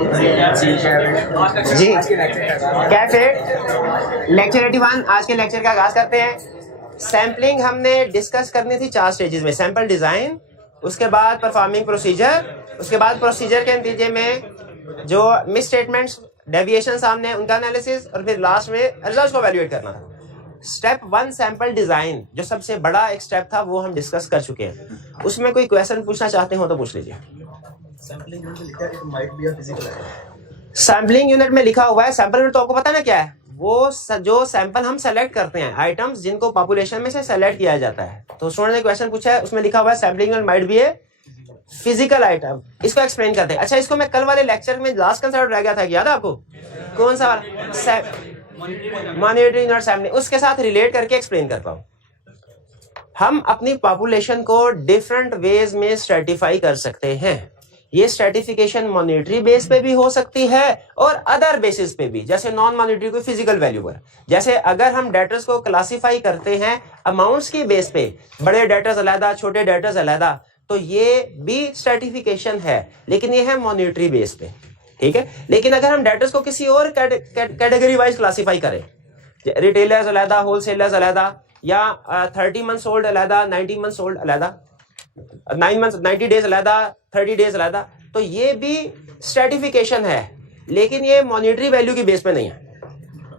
जी cafe lecture 81 आज के lecture का आगाज करते हैं। सैम्पलिंग हमने डिस्कस करनी थी 4 स्टेजेस में, सैंपल डिजाइन, उसके बाद परफॉर्मिंग प्रोसीजर, उसके बाद प्रोसीजर के नतीजे में जो मिस स्टेटमेंट्स डेविएशन सामने उनका एनालिसिस, और फिर लास्ट में रिजल्ट्स को एवेल्युएट करना था। स्टेप 1 सैंपल डिजाइन जो सबसे बड़ा एक स्टेप था वो हम डिस्कस कर चुके हैं। उसमें कोई क्वेश्चन पूछना चाहते हो तो पूछ लीजिए। सैम्पलिंग यूनिट में लिखा हुआ है, सैंपल यूनिट तो आपको पता है ना क्या है, वो जो सैंपल हम सेलेक्ट करते हैं, आइटम्स जिनको पॉपुलेशन में से सेलेक्ट किया जाता है। तो स्टूडेंट ने क्वेश्चन पूछा है, उसमें लिखा हुआ है sampling unit might be a physical item. इसको एक्सप्लेन करते हैं। अच्छा, इसको मैं कल वाले लेक्चर में लास्ट कंसेप्ट रह गया था, याद है आपको? कौन सा वाला? मॉनिटरिंग और सैम्पलिंग, उसके साथ रिलेट करके एक्सप्लेन करता हूं। हम अपनी पॉपुलेशन को डिफरेंट वेज में स्ट्रेटिफाई कर सकते हैं। ये स्ट्रेटिफिकेशन मॉनिटरी बेस पे भी हो सकती है और अदर बेसिस पे भी, जैसे नॉन मॉनिटरी को फिजिकल वैल्यू पर। जैसे अगर हम डेटर्स को क्लासिफाई करते हैं अमाउंट्स की बेस पे, बड़े डेटर्स अलग, छोटे डेटर्स अलग, तो ये भी स्ट्रेटिफिकेशन है, लेकिन ये है मॉनिटरी बेस पे, ठीक है। लेकिन अगर हम डेटर्स को किसी और कैटेगरी वाइज क्लासिफाई करें, रिटेलर्स अलग, होलसेलर्स अलग, या 30 मंथ्स ओल्ड अलग, 90 मंथ्स ओल्ड अलग, 90 डेज अलग, 30 डेज अलग, तो ये भी स्ट्रेटिफिकेशन है, लेकिन ये मॉनिटरी वैल्यू की बेस पे नहीं है,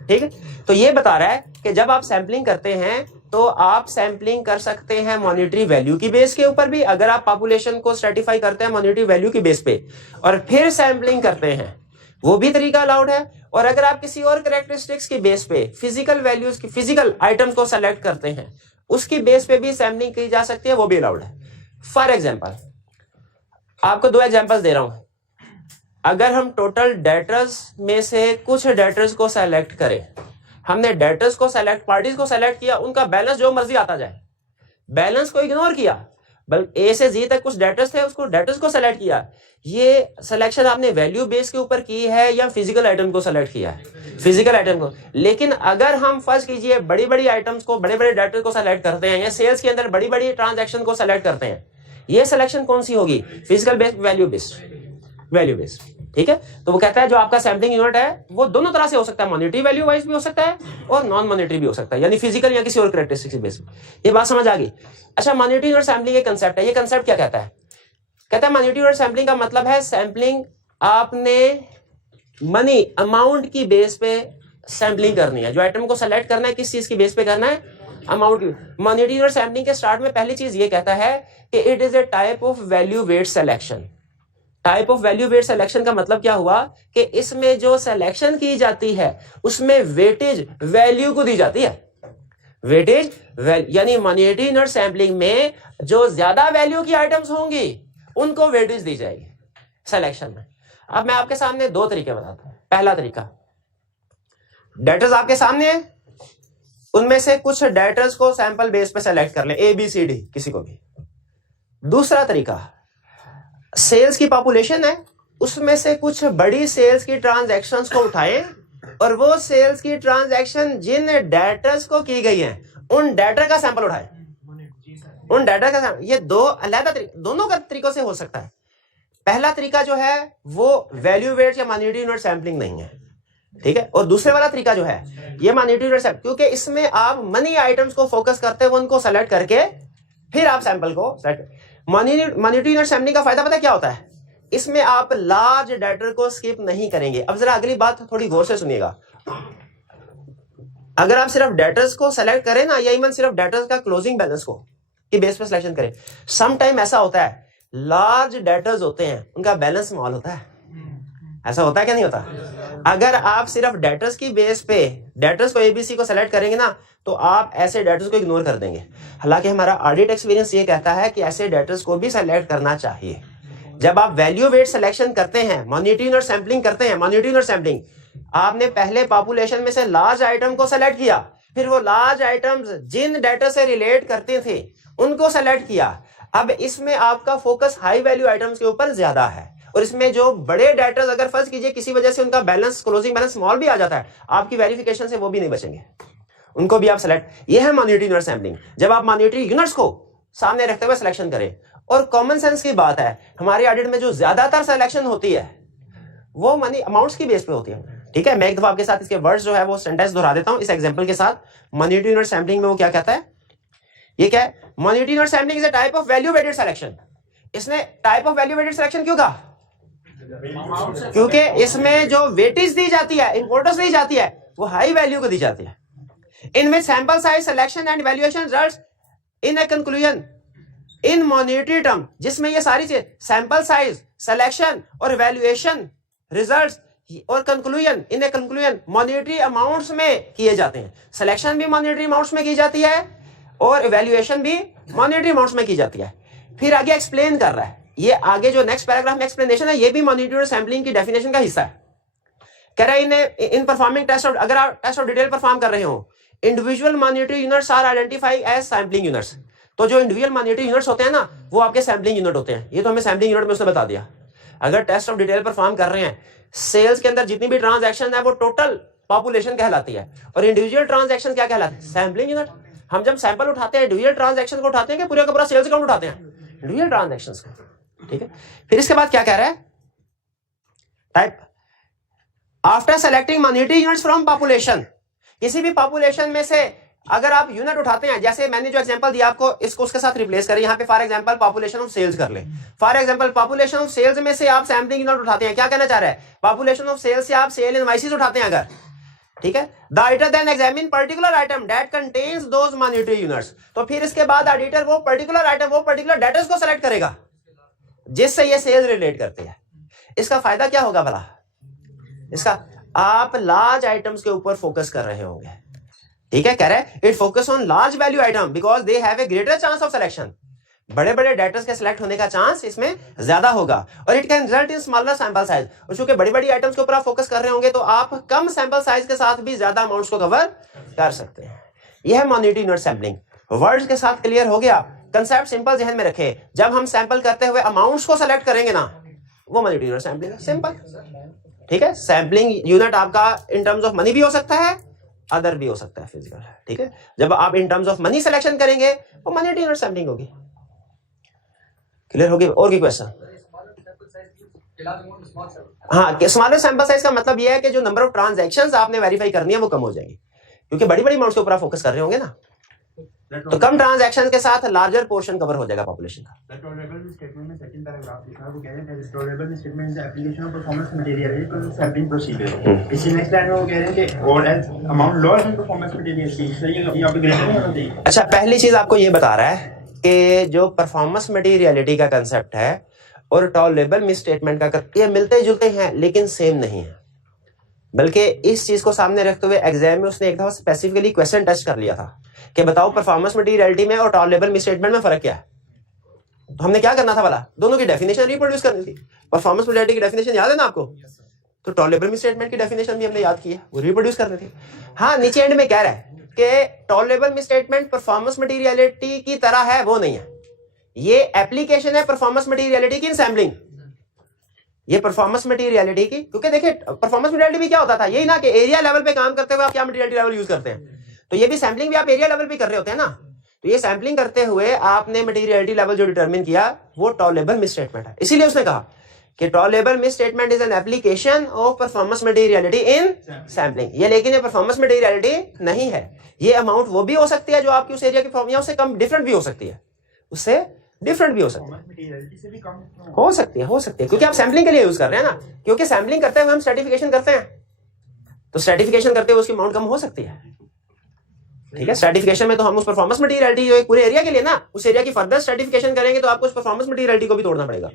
ठीक है। तो ये बता रहा है कि जब आप सैंपलिंग करते हैं तो आप सैंपलिंग कर सकते हैं मॉनिटरी वैल्यू की बेस के ऊपर भी, अगर आप पॉपुलेशन को स्ट्रेटिफाई करते हैं मॉनिटरी वैल्यू की बेस पे और फिर सैंपलिंग करते हैं, वो भी तरीका अलाउड है। और अगर आप किसी और कैरेक्टरिस्टिक्स की बेस पे फिजिकल वैल्यूज की, फिजिकल आइटम्स को सेलेक्ट करते हैं, उसकी बेस पे भी सैंपलिंग की जा सकती है, वो भी अलाउड है। फॉर एग्जाम्पल, आपको 2 एग्जाम्पल्स दे रहा हूं। अगर हम टोटल डेटर्स में से कुछ डेटर्स को सेलेक्ट करें, हमने डेटर्स को सेलेक्ट, पार्टीज को सेलेक्ट किया, उनका बैलेंस जो मर्जी आता जाए, बैलेंस को इग्नोर किया, बल्कि ए से जी तक कुछ डेटर्स थे, उसको डेटर्स को सेलेक्ट किया। ये सिलेक्शन आपने वैल्यू बेस के ऊपर की है या फिजिकल आइटम को सेलेक्ट किया है? फिजिकल आइटम को। लेकिन अगर हम फर्स्ट कीजिए बड़ी बड़ी आइटम्स को, बड़े बड़े डेटर्स को सेलेक्ट करते हैं, या सेल्स के अंदर बड़ी बड़ी ट्रांजैक्शन को सेलेक्ट करते हैं, ये सिलेक्शन कौन सी होगी? Physical base, value base, value base, ठीक है। तो वो कहता है जो आपका सैंपलिंग यूनिट है वो दोनों तरह से हो सकता है, मॉनिटरी वैल्यू वाइज भी हो सकता है और नॉन मॉनिटरी भी हो सकता है, यानी फिजिकल या किसी और कैरेक्टरिस्टिक्स बेस पे। ये बात समझ आ गई? अच्छा, मॉनिटरी और सैंपलिंग एक कंसेप्ट है। ये कंसेप्ट क्या कहता है? कहता है मॉनिटरी और सैंपलिंग का मतलब है सैंपलिंग आपने मनी अमाउंट की बेस पे सैंपलिंग करनी है। जो आइटम को सेलेक्ट करना है किस चीज की बेस पे करना है? अमाउंट की। मॉनिटरी और सैंपलिंग के स्टार्ट में पहली चीज ये कहता है कि it is a type of value weight selection. Type of value weight selection का मतलब क्या हुआ कि इसमें जो सिलेक्शन की जाती है उसमें वेटेज वैल्यू को दी जाती है। वेटेज यानी मॉनिटरी और सैंपलिंग में जो ज्यादा वैल्यू की आइटम्स होंगी उनको वेटेज दी जाएगी सिलेक्शन में। अब मैं आपके सामने 2 तरीके बताता हूं। पहला तरीका, डेटर्स आपके सामने है, उनमें से कुछ डेटर्स को सैंपल बेस पे सेलेक्ट कर ले, ABCD किसी को भी। दूसरा तरीका, सेल्स की पॉपुलेशन है, उसमें से कुछ बड़ी सेल्स की ट्रांजैक्शंस को उठाएं और वो सेल्स की ट्रांजैक्शन जिन डेटर्स को की गई है उन डेटा का सैंपल उठाएं, उन डेटा का सैंपल। ये 2 अलग तरीके, दोनों का तरीकों से हो सकता है। पहला तरीका जो है वो वैल्यू वेट या मॉनिटरी यूनिट सैंपलिंग नहीं है, ठीक है। और दूसरे वाला तरीका जो है ये मॉनिटरी यूनिट सैंपलिंग, क्योंकि इसमें आप मनी आइटम्स को फोकस करते हैं, उनको सेलेक्ट करके फिर आप सैंपल को सेलेक्ट। मॉनिटरी यूनिट सैंपलिंग का फायदा पता है क्या होता है? इसमें आप लार्ज डेटा को स्किप नहीं करेंगे। अब जरा अगली बात थोड़ी गौर से सुनिएगा। अगर आप सिर्फ डेटर्स को सेलेक्ट करें ना, या इवन सिर्फ डेटर्स का क्लोजिंग बैलेंस को की बेस पे सिलेक्शन करें, सम टाइम ऐसा होता है लार्ज डेटर्स होते हैं उनका बैलेंस स्मॉल होता है। ऐसा होता है क्या? नहीं होता। अगर आप सिर्फ डेटर्स की बेस पे डेटर्स को ABC को सेलेक्ट करेंगे ना, तो आप ऐसे डेटर्स को इग्नोर कर देंगे। हालांकि हमारा ऑडिट एक्सपीरियंस ये कहता है कि ऐसे डेटर्स को भी सेलेक्ट करना चाहिए। जब आप वैल्यू वेट सिलेक्शन करते हैं, मॉनिटरी और सैंपलिंग करते हैं, मॉनिटरी और सैंपलिंग, आपने पहले पॉपुलेशन में से लार्ज आइटम को सेलेक्ट किया, फिर वो लार्ज आइटम्स जिन डेटा से रिलेट करते थे उनको सेलेक्ट किया। अब इसमें आपका फोकस हाई वैल्यू आइटम्स के ऊपर ज्यादा है, और इसमें जो बड़े डेटर्स अगर फर्ज कीजिए किसी वजह से उनका बैलेंस, क्लोजिंग बैलेंस स्मॉल भी आ जाता है, आपकी वेरिफिकेशन से वो भी नहीं बचेंगे, उनको भी आप सेलेक्ट। ये है मॉनिटरी और सैंपलिंग। जब आप मॉनिटरी यूनिट्स को सामने रखते हुए सिलेक्शन करें, और कॉमन सेंस की बात है, हमारी ऑडिट में जो ज्यादातर सिलेक्शन होती है वो मनी अमाउंट्स की बेस पे होती है। ठीक है, मैं एक दफा आपके साथ इसके वर्ड्स जो है वो सेंटेंस दोहरा देता हूं इस एग्जांपल के साथ। मॉनिटरी यूनिट सैंपलिंग में वो क्या कहता है, ये क्या है, monetary unit sampling is a type of value weighted selection. इसने type of value weighted selection क्यों कहा, क्योंकि इसमें जो वेटेज दी जाती है, इंपॉर्टेंस दी जाती है, वो हाई वैल्यू को दी जाती है। इनमें sample size selection and valuation results in a conclusion in monetary term, जिसमें ये सारी चीज सैंपल साइज सिलेक्शन और वैल्यूएशन रिजल्ट्स और conclusion in a conclusion monetary amounts में किए जाते हैं। सिलेक्शन भी मॉनिटरी अमाउंट्स में की जाती है और वैल्यूएशन भी मॉनिटरी अमाउंट्स में की जाती है। फिर आगे एक्सप्लेन कर रहा है, ये आगे जो नेक्स्ट पैराग्राफ में एक्सप्लेनेशन है, ये भी मॉनिटरी सैंपलिंग की डेफिनेशन का हिस्सा है। कह रहा है इन परफॉर्मिंग टेस्ट ऑफ, अगर आप टेस्ट ऑफ डिटेल परफॉर्म कर रहे हो, individual monetary units are identified as sampling units. तो जो इंडिविजुअल मॉनिटरी यूनिट्स होते हैं ना, वो आपके सैंपलिंग यूनिट होते हैं। ये तो हमें सैंपलिंग यूनिट में उसने बता दिया। अगर टेस्ट ऑफ डिटेल परफॉर्म कर रहे हैं, सेल्स के अंदर जितनी भी ट्रांजैक्शन है वो टोटल पॉपुलेशन कहलाती है, और इंडिविजुअल ट्रांजैक्शन क्या कहलाती है, सैंपलिंग यूनिट। हम जब सैंपल उठाते हैं इंडिविजुअल ट्रांजैक्शन को उठाते हैं कि पूरे का पूरा सेल्स अकाउंट उठाते हैं, इंडिविजुअल ट्रांजैक्शंस को। ठीक है, फिर इसके बाद क्या कह रहा है, type after selecting monetary units from population, किसी भी पॉपुलेशन में से अगर आप यूनिट उठाते हैं, जैसे मैंने जो एग्जांपल दिया आपको, इसको उसके साथ रिप्लेस करें। यहाँ पे for example population of sales कर ले। For example population of sales में से आप सैंपलिंग यूनिट उठाते हैं, क्या कहना चाह रहा है, पॉपुलेशन ऑफ सेल्स से आप सेल इनवॉइसेस उठाते हैं अगर, ठीक है, the auditor then examine particular item that contains those monetary units. तो फिर इसके बाद ऑडिटर वो पर्टिकुलर आइटम, वो पर्टिकुलर डेटास को सेलेक्ट करेगा जिससे ये सेल रिलेट करती है। इसका फायदा क्या होगा भला, इसका आप लार्ज आइटम्स के ऊपर फोकस कर रहे होंगे। ठीक है, कह रहे हैं it focus on large value item because they have a greater chance of selection. बड़े बड़े डेटा के सिलेक्ट होने का चांस इसमें ज्यादा होगा, और it can result in smaller sample size. और चूंकि बड़ी बड़ी आइटम्स के ऊपर आप फोकस कर रहे होंगे तो आप कम सैंपल साइज के साथ भी ज्यादा अमाउंट्स को कवर कर सकते हैं। यह है मॉनिटरी यूनिट सैंपलिंग। वर्ड्स के साथ क्लियर हो गया, कंसेप्ट सिंपल जहन में रखे। जब हम सैंपल करते हुए अमाउंट्स को सेलेक्ट करेंगे ना, वो मॉनिटरी यूनिट सैंपलिंग है, सिंपल। ठीक है, सैंपलिंग यूनिट आपका इन टर्म्स ऑफ मनी भी हो सकता है, अदर भी हो सकता है, फिजिकल। ठीक है, जब आप in terms of money selection करेंगे वो मॉनिटरी यूनिट सैंपलिंग होगी। क्लियर हो गई? और की क्वेश्चन? हाँ, स्मॉलर सैंपल साइज का मतलब यह है कि जो नंबर ऑफ ट्रांजैक्शंस आपने वेरीफाई करनी है वो कम हो जाएगी, क्योंकि बड़ी बड़ी अमाउंट्स के ऊपर आप फोकस कर रहे होंगे ना, तो कम ट्रांजैक्शन के साथ लार्जर पोर्शन कवर हो जाएगा पॉपुलेशन का। स्टेटमेंट में सेकंड पैराग्राफ लिखा है, वो कह रहे हैं tolerable statement is application of performance material to sampling procedure. इसी नेक्स्ट लाइन में वो कह रहे हैं कि और as amount lower than performance material की, सही है, यहां पे ग्रेटर नहीं होना चाहिए। अच्छा, पहली चीज आपको ये बता रहा है कि जो परफॉर्मेंस मटेरियलिटी का कंसेप्ट है और टॉलरेबल मिसस्टेटमेंट का, ये मिलते जुलते हैं लेकिन सेम नहीं है। बल्कि इस चीज को सामने रखते हुए एग्जाम में उसने एक दफा स्पेसिफिकली क्वेश्चन टेस्ट कर लिया था कि बताओ परफॉर्मेंस मटेरियलिटी में और टॉलरेबल मिसस्टेटमेंट में फर्क क्या है। तो हमने क्या करना था भला, दोनों की डेफिनेशन रिप्रोड्यूस करनी थी। परफॉर्मेंस मटेरियलिटी की डेफिनेशन याद है ना आपको, तो टॉलरेबल मिसस्टेटमेंट की डेफिनेशन भी हमने याद की है, वो रिप्रोड्यूस करनी थी। हाँ, नीचे एंड में कह रहा है कि टॉलरेबल मिसस्टेटमेंट परफॉर्मेंस मटेरियलिटी की तरह है, वो नहीं है। ये एप्लीकेशन है परफॉर्मेंस मटेरियलिटी की इन सैंपलिंग, ये परफॉर्मेंस मटेरियलिटी की। क्योंकि देखिए परफॉर्मेंस मटेरियलिटी भी क्या होता था, यही ना कि एरिया लेवल पे काम करते हुए आप क्या मटेरियलिटी लेवल यूज करते हैं, तो ये भी सैंपलिंग भी आप एरिया लेवल पे कर रहे होते हैं ना। तो ये सैंपलिंग करते हुए आपने मटेरियलिटी लेवल जो डिटरमिन किया वो टॉलरेबल मिसस्टेटमेंट है। इसीलिए उसने कहा कि tolerable misstatement is an application of performance materiality in sampling. ये लेकिन ये परफॉर्मेंस मटेरियलिटी नहीं है। ये अमाउंट वो भी हो सकती है जो आपकी उस एरिया की, या उससे कम डिफरेंट भी हो सकती है, उससे डिफरेंट भी हो सकती है, हो सकती है, क्योंकि आप सैंपलिंग के लिए यूज कर रहे हैं ना। क्योंकि सैंपलिंग करते हुए हम स्ट्रेटिफिकेशन करते हैं, तो स्ट्रेटिफिकेशन करते हुए उसकी अमाउंट कम हो सकती है। ठीक है, स्ट्रेटिफिकेशन में तो हम उस परफॉर्मेंस मटेरियलिटी जो एक पूरे एरिया के लिए ना, उस एरिया की फर्दर स्ट्रेटिफिकेशन करेंगे तो आपको उस परफॉर्मेंस मटेरियलिटी को भी तोड़ना पड़ेगा।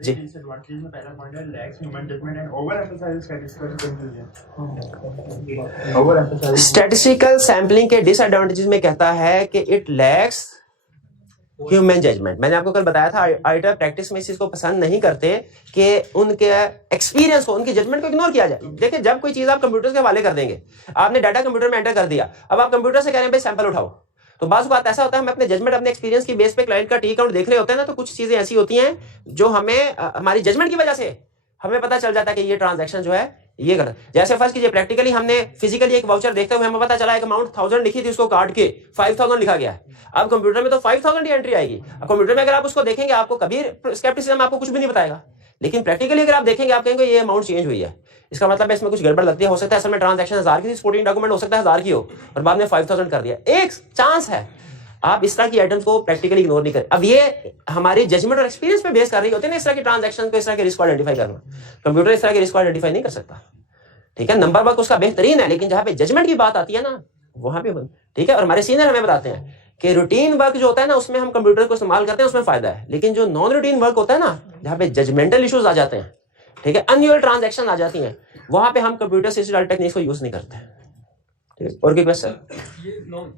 जी, डिसएडवांटेज में पहला पॉइंट है lacks human judgement and over emphasise statistical conclusion. Over emphasise statistical sampling के डिसएडवांटेजेस में कहता है कि इट लैक्स ह्यूमन जजमेंट। मैंने आपको कल बताया था ऑडिटर प्रैक्टिस में इस चीज को पसंद नहीं करते कि उनके एक्सपीरियंस को, उनकी जजमेंट को इग्नोर किया जाए। देखिए, जब कोई चीज आप कंप्यूटर के हवाले कर देंगे, आपने डाटा कंप्यूटर में एंटर कर दिया, अब आप कंप्यूटर से कह रहे हैं भाई सैंपल उठाओ, तो बात ऐसा होता है हम अपने जजमेंट, अपने एक्सपीरियंस की बेस पे क्लाइंट का टी काउंट देख रहे होते हैं ना, तो कुछ चीजें ऐसी होती हैं जो हमें हमारी जजमेंट की वजह से हमें पता चल जाता है कि ये ट्रांजैक्शन जो है ये गलत। जैसे फर्स्ट कीजिए, प्रैक्टिकली हमने फिजिकली एक वाउचर देखते हुए हमें पता चला एक अमाउंट 1000 लिखी थी, उसको काट के 5000 लिखा गया है। अब कंप्यूटर में तो 5000 की एंट्री आएगी। अब कंप्यूटर में अगर आप उसको देखेंगे, आपको कभी स्केप्टिसिज्म आपको कुछ भी नहीं बताएगा लेकिन प्रैक्टिकली अगर आप देखेंगे आप कहेंगे ये अमाउंट चेंज हुई है, इसका मतलब है इसमें कुछ गड़बड़ लगती है। हो सकता है असल में ट्रांजैक्शन 1000 की थी, स्पोर्टिंग डॉक्यूमेंट हो सकता है 1000 की हो और बाद में 5000 कर दिया, एक चांस है। आप इस तरह की आइटम्स को प्रैक्टिकली इग्नोर नहीं करें। अब ये हमारी जजमेंट और एक्सपीरियंस पे बेस कर रही होती है ना इस तरह की ट्रांजैक्शन को, इस तरह के रिस्क को आइडेंटिफाई करना। कंप्यूटर इस तरह के रिस्क को आइडेंटिफाई नहीं कर सकता, ठीक है। नंबर वर्क उसका बेहतरीन है, लेकिन जहां पे जजमेंट की बात आती है ना वहां पे बंद, ठीक है। और हमारे सीनियर हमें बताते हैं कि रूटीन वर्क जो होता है ना उसमें हम कंप्यूटर को इस्तेमाल करते हैं, उसमें फायदा है, लेकिन जो नॉन रूटीन वर्क होता है ना जहां पे जजमेंटल इश्यूज आ जाते हैं, ठीक है, अनयूअल ट्रांजैक्शन आ जाती हैं, वहां पे हम कंप्यूटर असिस्टेड टेक्निक्स को यूज नहीं करते हैं, ठीक है। और कोई क्वेश्चन? ये non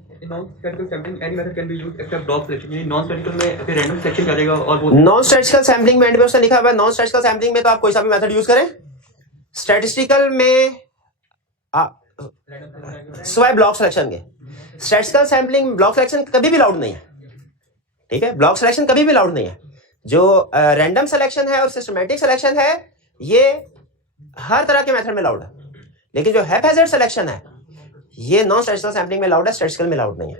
statical sampling any method can be used except drop selection, यानी नॉन स्टैटिकल में फिर रैंडम सिलेक्शन करेगा और वो नॉन स्टैटिस्टिकल सैंपलिंग में एंड पे उसने लिखा हुआ है नॉन स्टैटिस्टिकल सैंपलिंग में तो आप कोई सा भी मेथड यूज करें। स्टैटिस्टिकल में सिवाय ब्लॉक सिलेक्शन के, स्टैटिस्टिकल सैंपलिंग ब्लॉक सिलेक्शन कभी भी अलाउड नहीं है, ठीक है। ब्लॉक सिलेक्शन कभी भी अलाउड नहीं है। जो रैंडम सिलेक्शन है और सिस्टमैटिक सिलेक्शन है ये हर तरह के मेथड में अलाउड है, लेकिन जो हैपहैज़र्ड सिलेक्शन है ये नॉन स्टैटिस्टिकल सैंपलिंग में अलाउड है, स्टैटिस्टिकल में अलाउड नहीं है।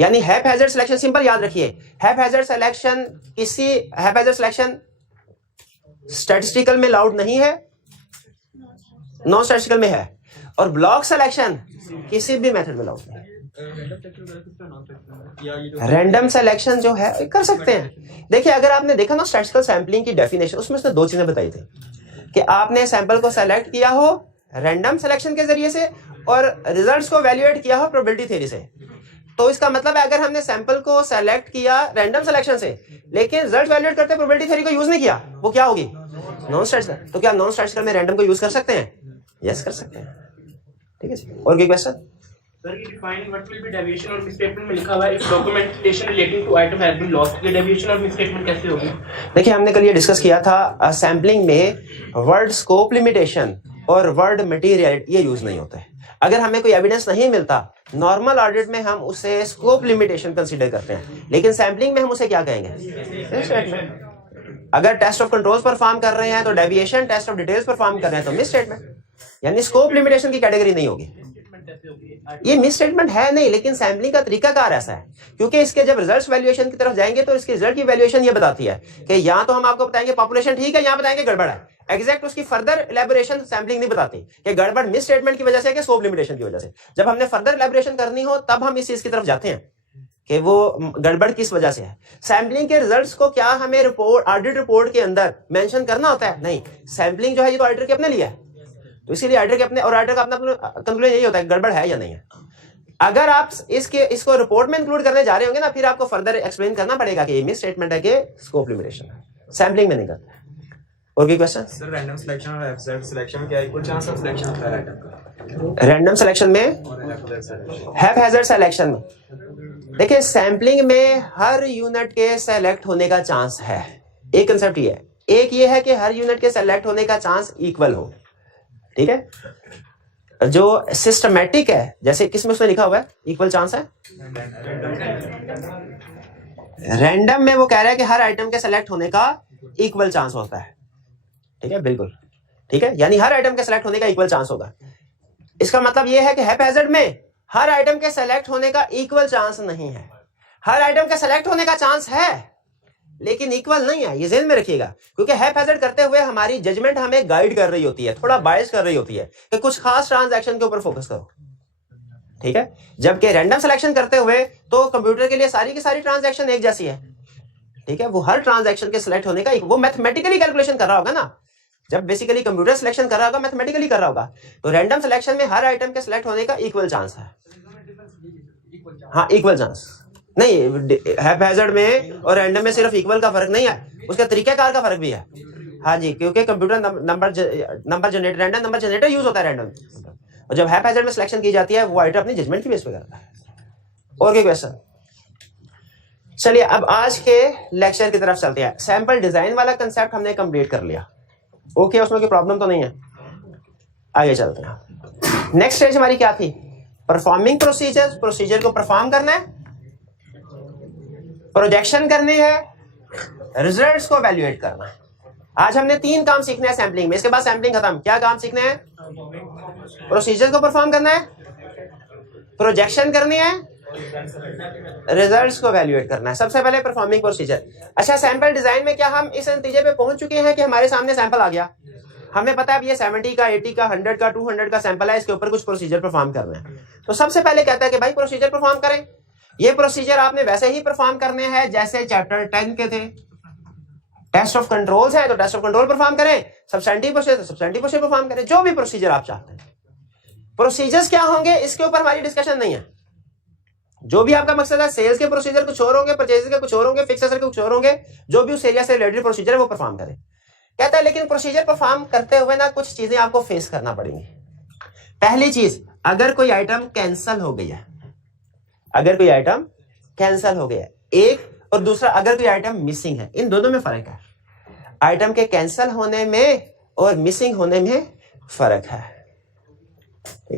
यानी हैपहैज़र्ड सिलेक्शन सिंपल याद रखिए, हैपहैज़र्ड सिलेक्शन स्टैटिस्टिकल में अलाउड नहीं है, नॉन स्टैटिस्टिकल में है, और ब्लॉक सिलेक्शन किसी भी मेथड में अलाउड नहीं है। रैंडम सिलेक्शन जो है कर सकते हैं। देखिए अगर आपने देखा ना स्टैटिस्टिकल सैंपलिंग की डेफिनेशन, उसमें उसने दो चीजें बताई थी कि आपने सैंपल को सेलेक्ट किया हो रैंडम सिलेक्शन के जरिए से और रिजल्ट्स को वैल्यूएट किया हो प्रोबेबिलिटी थ्योरी से। तो इसका मतलब है अगर हमने सैंपल को सेलेक्ट किया रैंडम सिलेक्शन से लेकिन रिजल्ट वैल्यूएट करते प्रोबेबिलिटी थ्योरी को यूज नहीं किया, वो क्या होगी? Non statistical. तो क्या नॉन स्टैटिस्टिकल में रैंडम को यूज कर सकते हैं? यस कर सकते हैं, ठीक है जी। और कोई क्वेश्चन? सर ये define what will be deviation और मिसस्टेटमेंट में लिखा हुआ है if documentation relating to item has been lost, ये डेविएशन और मिसस्टेटमेंट कैसे होगी? देखिए हमने कल ये डिस्कस किया था सैंपलिंग में वर्ड स्कोप लिमिटेशन और वर्ड मटेरियलिटी ये यूज नहीं होते। अगर हमें कोई एविडेंस नहीं मिलता नॉर्मल ऑडिट में हम उसे स्कोप लिमिटेशन कंसीडर करते हैं, लेकिन सैंपलिंग में हम उसे क्या कहेंगे? अगर टेस्ट ऑफ कंट्रोल्स परफॉर्म कर रहे हैं तो deviation, test of details perform कर रहे हैं तो मिस स्टेटमेंट, यानी स्कोप लिमिटेशन की कैटेगरी नहीं होगी। ये मिस स्टेटमेंट है नहीं, लेकिन सैंपलिंग का तरीकाकार ऐसा है क्योंकि इसके जब रिजल्ट्स वैल्यूएशन की तरफ जाएंगे तो इसके रिजल्ट की वैल्यूएशन ये बताती है कि यहाँ तो हम आपको बताएंगे पॉपुलेशन ठीक है, यहाँ बताएंगे गड़बड़ है। एग्जैक्ट उसकी फर्दर इलैबोरेशन सैंपलिंग नहीं बताती कि गड़बड़ मिस स्टेटमेंट की वजह से कि स्कोप लिमिटेशन की वजह से। जब हमने फर्दर इलैबोरेशन करनी हो तब हम इस चीज की तरफ जाते हैं कि वो गड़बड़ किस वजह से है। सैंपलिंग के रिजल्ट्स को क्या हमें रिपोर्ट ऑडिट रिपोर्ट के अंदर मेंशन करना होता है? नहीं। सैंपलिंग जो है ये तो ऑडिटर के अपने लिए है, तो इसीलिए ऑडिटर के अपने और ऑडिटर का अपना कंक्लूजन यही होता है गड़बड़ है या नहीं है। अगर आप इसको रिपोर्ट में इंक्लूड करने जा रहे होंगे ना फिर आपको फर्दर एक्सप्लेन करना पड़ेगा कि ये मिस स्टेटमेंट है कि स्कोप लिमिटेशन है, सैंपलिंग में नहीं करते। और कोई क्वेश्चन? सर रैंडम सिलेक्शन और हैपहैज़र्ड सिलेक्शन में क्या इक्वल चांस ऑफ सिलेक्शन होता है आइटम का? रैंडम सिलेक्शन में, हैपहैज़र्ड सिलेक्शन में देखिए सैंपलिंग में हर यूनिट के सेलेक्ट होने का चांस है। एक कंसेप्ट ये है, एक ये है कि हर यूनिट के सेलेक्ट होने का चांस इक्वल हो, ठीक है। जो सिस्टमैटिक है जैसे किसमें उसने लिखा हुआ है इक्वल चांस है, रैंडम में वो कह रहा है कि हर आइटम के सेलेक्ट होने का इक्वल चांस होता है, ठीक है, बिल्कुल ठीक है, यानी हर आइटम के सेलेक्ट होने का इक्वल चांस होगा। इसका मतलब ये है कि हैपहैज़र्ड में हर आइटम के सेलेक्ट होने का इक्वल चांस नहीं है। हर आइटम के सेलेक्ट होने का चांस है लेकिन इक्वल नहीं है, ये ज़हन में रखिएगा, क्योंकि हैपहैज़र्ड करते हुए हमारी जजमेंट हमें गाइड कर रही होती है, थोड़ा बायस कर रही होती है कि कुछ खास ट्रांजैक्शन के ऊपर फोकस करो, ठीक है। जबकि रैंडम सिलेक्शन करते हुए तो कंप्यूटर के लिए सारी की सारी ट्रांजैक्शन एक जैसी है, ठीक है। वो हर ट्रांजैक्शन के सिलेक्ट होने का वो मैथमेटिकली कैलकुलेशन कर रहा होगा ना, जब बेसिकली कंप्यूटर सिलेक्शन कर रहा होगा मैथमेटिकली कर रहा होगा, तो रैंडम सिलेक्शन में हर आइटम के सिलेक्ट होने का इक्वल चांस है। हाँ इक्वल चांस नहीं, हैपहैज़र्ड में और रैंडम में सिर्फ इक्वल का फर्क नहीं है, उसका तरीकाकार का फर्क भी है। हाँ जी, क्योंकि computer number generator, random number generator use होता है रैंडम, और जब हैपहैज़र्ड में सिलेक्शन की जाती है वो आइटम अपनी जजमेंट की बेस पे करता है। और क्या क्वेश्चन? चलिए अब आज के लेक्चर की तरफ चलते हैं। सैंपल डिजाइन वाला कंसेप्ट हमने कंप्लीट कर लिया, ओके, उसमें कोई प्रॉब्लम तो नहीं है। आगे चलते हैं। नेक्स्ट स्टेज हमारी क्या थी? परफॉर्मिंग प्रोसीजर, प्रोसीजर को परफॉर्म करना है, प्रोजेक्शन करनी है, रिजल्ट्स को वैल्यूएट करना है। आज हमने 3 काम सीखने हैं सैंपलिंग में, इसके बाद सैंपलिंग खत्म। क्या काम सीखने हैं? प्रोसीजर को परफॉर्म करना है, प्रोजेक्शन करनी है रिजल्ट्स को वैल्यूएट करना है, सबसे पहले परफॉर्मिंग प्रोसीजर। अच्छा, सैंपल डिजाइन में क्या हम इस नतीजे पे पहुंच चुके हैं कि हमारे सामने सैंपल आ गया, हमें पता है अब ये 70 का, 80 का, 100 का, 200 का सैंपल है, इसके ऊपर कुछ प्रोसीजर परफॉर्म करना है। तो सबसे पहले कहता है कि भाई प्रोसीजर परफॉर्म करें। ये प्रोसीजर आपने वैसे ही परफॉर्म करने हैं जैसे चैप्टर 10 के थे। टेस्ट ऑफ कंट्रोल्स है तो टेस्ट ऑफ कंट्रोल परफॉर्म करें, सब्सटेंटिव प्रोसीजर तो सब्सटेंटिव प्रोसीजर परफॉर्म करें, जो भी प्रोसीजर आप चाहते हैं। प्रोसीजर्स क्या होंगे इसके ऊपर हमारी डिस्कशन नहीं है। जो भी आपका मकसद है, सेल्स के प्रोसीजर कुछ और होंगे, परचेज के कुछ और होंगे, फिक्स एसेट के कुछ और होंगे, जो भी उस एरिया से रिलेटेड प्रोसीजर है वो परफॉर्म करें। कहता है लेकिन प्रोसीजर परफॉर्म करते हुए ना कुछ चीजें आपको फेस करना पड़ेंगी। पहली चीज, अगर कोई आइटम कैंसल हो गई है, अगर कोई आइटम कैंसल हो गया एक, और दूसरा अगर कोई आइटम मिसिंग है, इन दोनों में फर्क है। आइटम के कैंसल होने में और मिसिंग होने में फर्क है।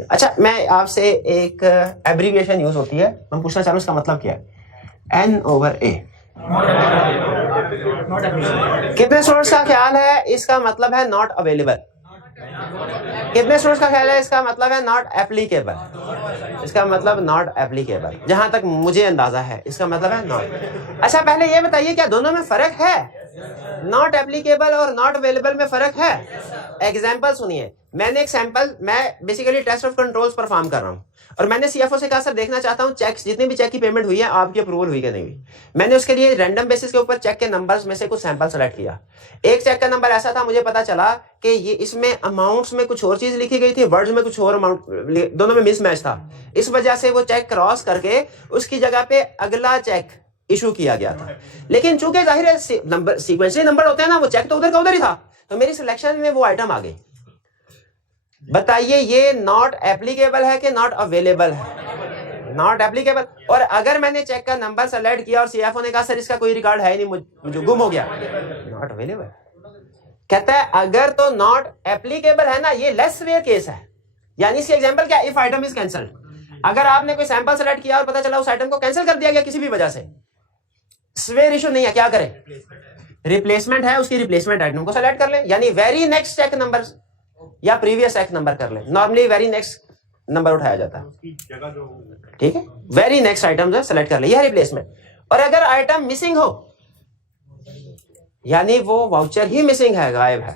अच्छा, मैं आपसे एक एब्रीविएशन यूज होती है, मैं पूछना चाह रहा हूं उसका मतलब क्या है। N/A कितने स्टूडेंट्स का ख्याल है इसका मतलब है नॉट अवेलेबल? कितने स्टूडेंट्स का ख्याल है इसका मतलब है नॉट एप्लीकेबल? इसका मतलब नॉट एप्लीकेबल, जहां तक मुझे अंदाजा है इसका मतलब है नॉट। अच्छा, पहले ये बताइए क्या दोनों में फर्क है? नॉट एप्लीकेबल और नॉट अवेलेबल में फर्क है? एग्जाम्पल सुनिए, मैंने एक सैंपल, मैं basically test of controls perform कर रहा हूं और मैंने सीएफओ से कहा सर देखना चाहता हूं चेक्स, जितनी भी चेक की पेमेंट हुई है आपकी अप्रूवल हुई कि नहीं हुई। मैंने उसके लिए रैंडम बेसिस के ऊपर चेक के नंबर्स में से कुछ सैंपल सेलेक्ट किया। एक चेक का नंबर ऐसा था, मुझे पता चला कि ये इसमें अमाउंट्स में कुछ और चीज लिखी गई थी, वर्ड्स में कुछ और अमाउंट, दोनों में मिसमैच था। इस वजह से वो चेक क्रॉस करके उसकी जगह पे अगला चेक इशू किया गया था। लेकिन चूंकि जाहिर है नंबर सीक्वेंशियली नंबर होते हैं ना, वो चेक तो उधर का उधर ही था, तो मेरी सिलेक्शन में वो आइटम आ गई। बताइए ये नॉट एप्लीकेबल है कि नॉट अवेलेबल है? Not applicable. और अगर मैंने चेक का नंबर सेलेक्ट किया और सीएफओ ने कहा सर इसका कोई रिकॉर्ड है ही नहीं, मुझे गुम हो गया, नॉट अवेलेबल। कहता है अगर तो नॉट एप्लीकेबल है ना, ये लेस वेयर केस है। यानी इसकी एग्जांपल क्या, इफ आइटम इज कैंसल्ड। अगर आपने कोई सैंपल सेलेक्ट किया और पता चला उस आइटम को कैंसिल कर दिया गया किसी भी वजह से, स्वेयर इशू नहीं है, क्या करें? रिप्लेसमेंट है, उसकी रिप्लेसमेंट आइटम को सेलेक्ट कर ले, यानी वेरी नेक्स्ट चेक नंबर या प्रीवियस चेक नंबर कर ले। नॉर्मली वेरी नेक्स्ट नंबर उठाया जाता है, ठीक है, वेरी नेक्स्ट आइटम जो सेलेक्ट कर ले, यह रिप्लेसमेंट। और अगर आइटम मिसिंग हो, यानी वो वाउचर ही मिसिंग है, गायब है,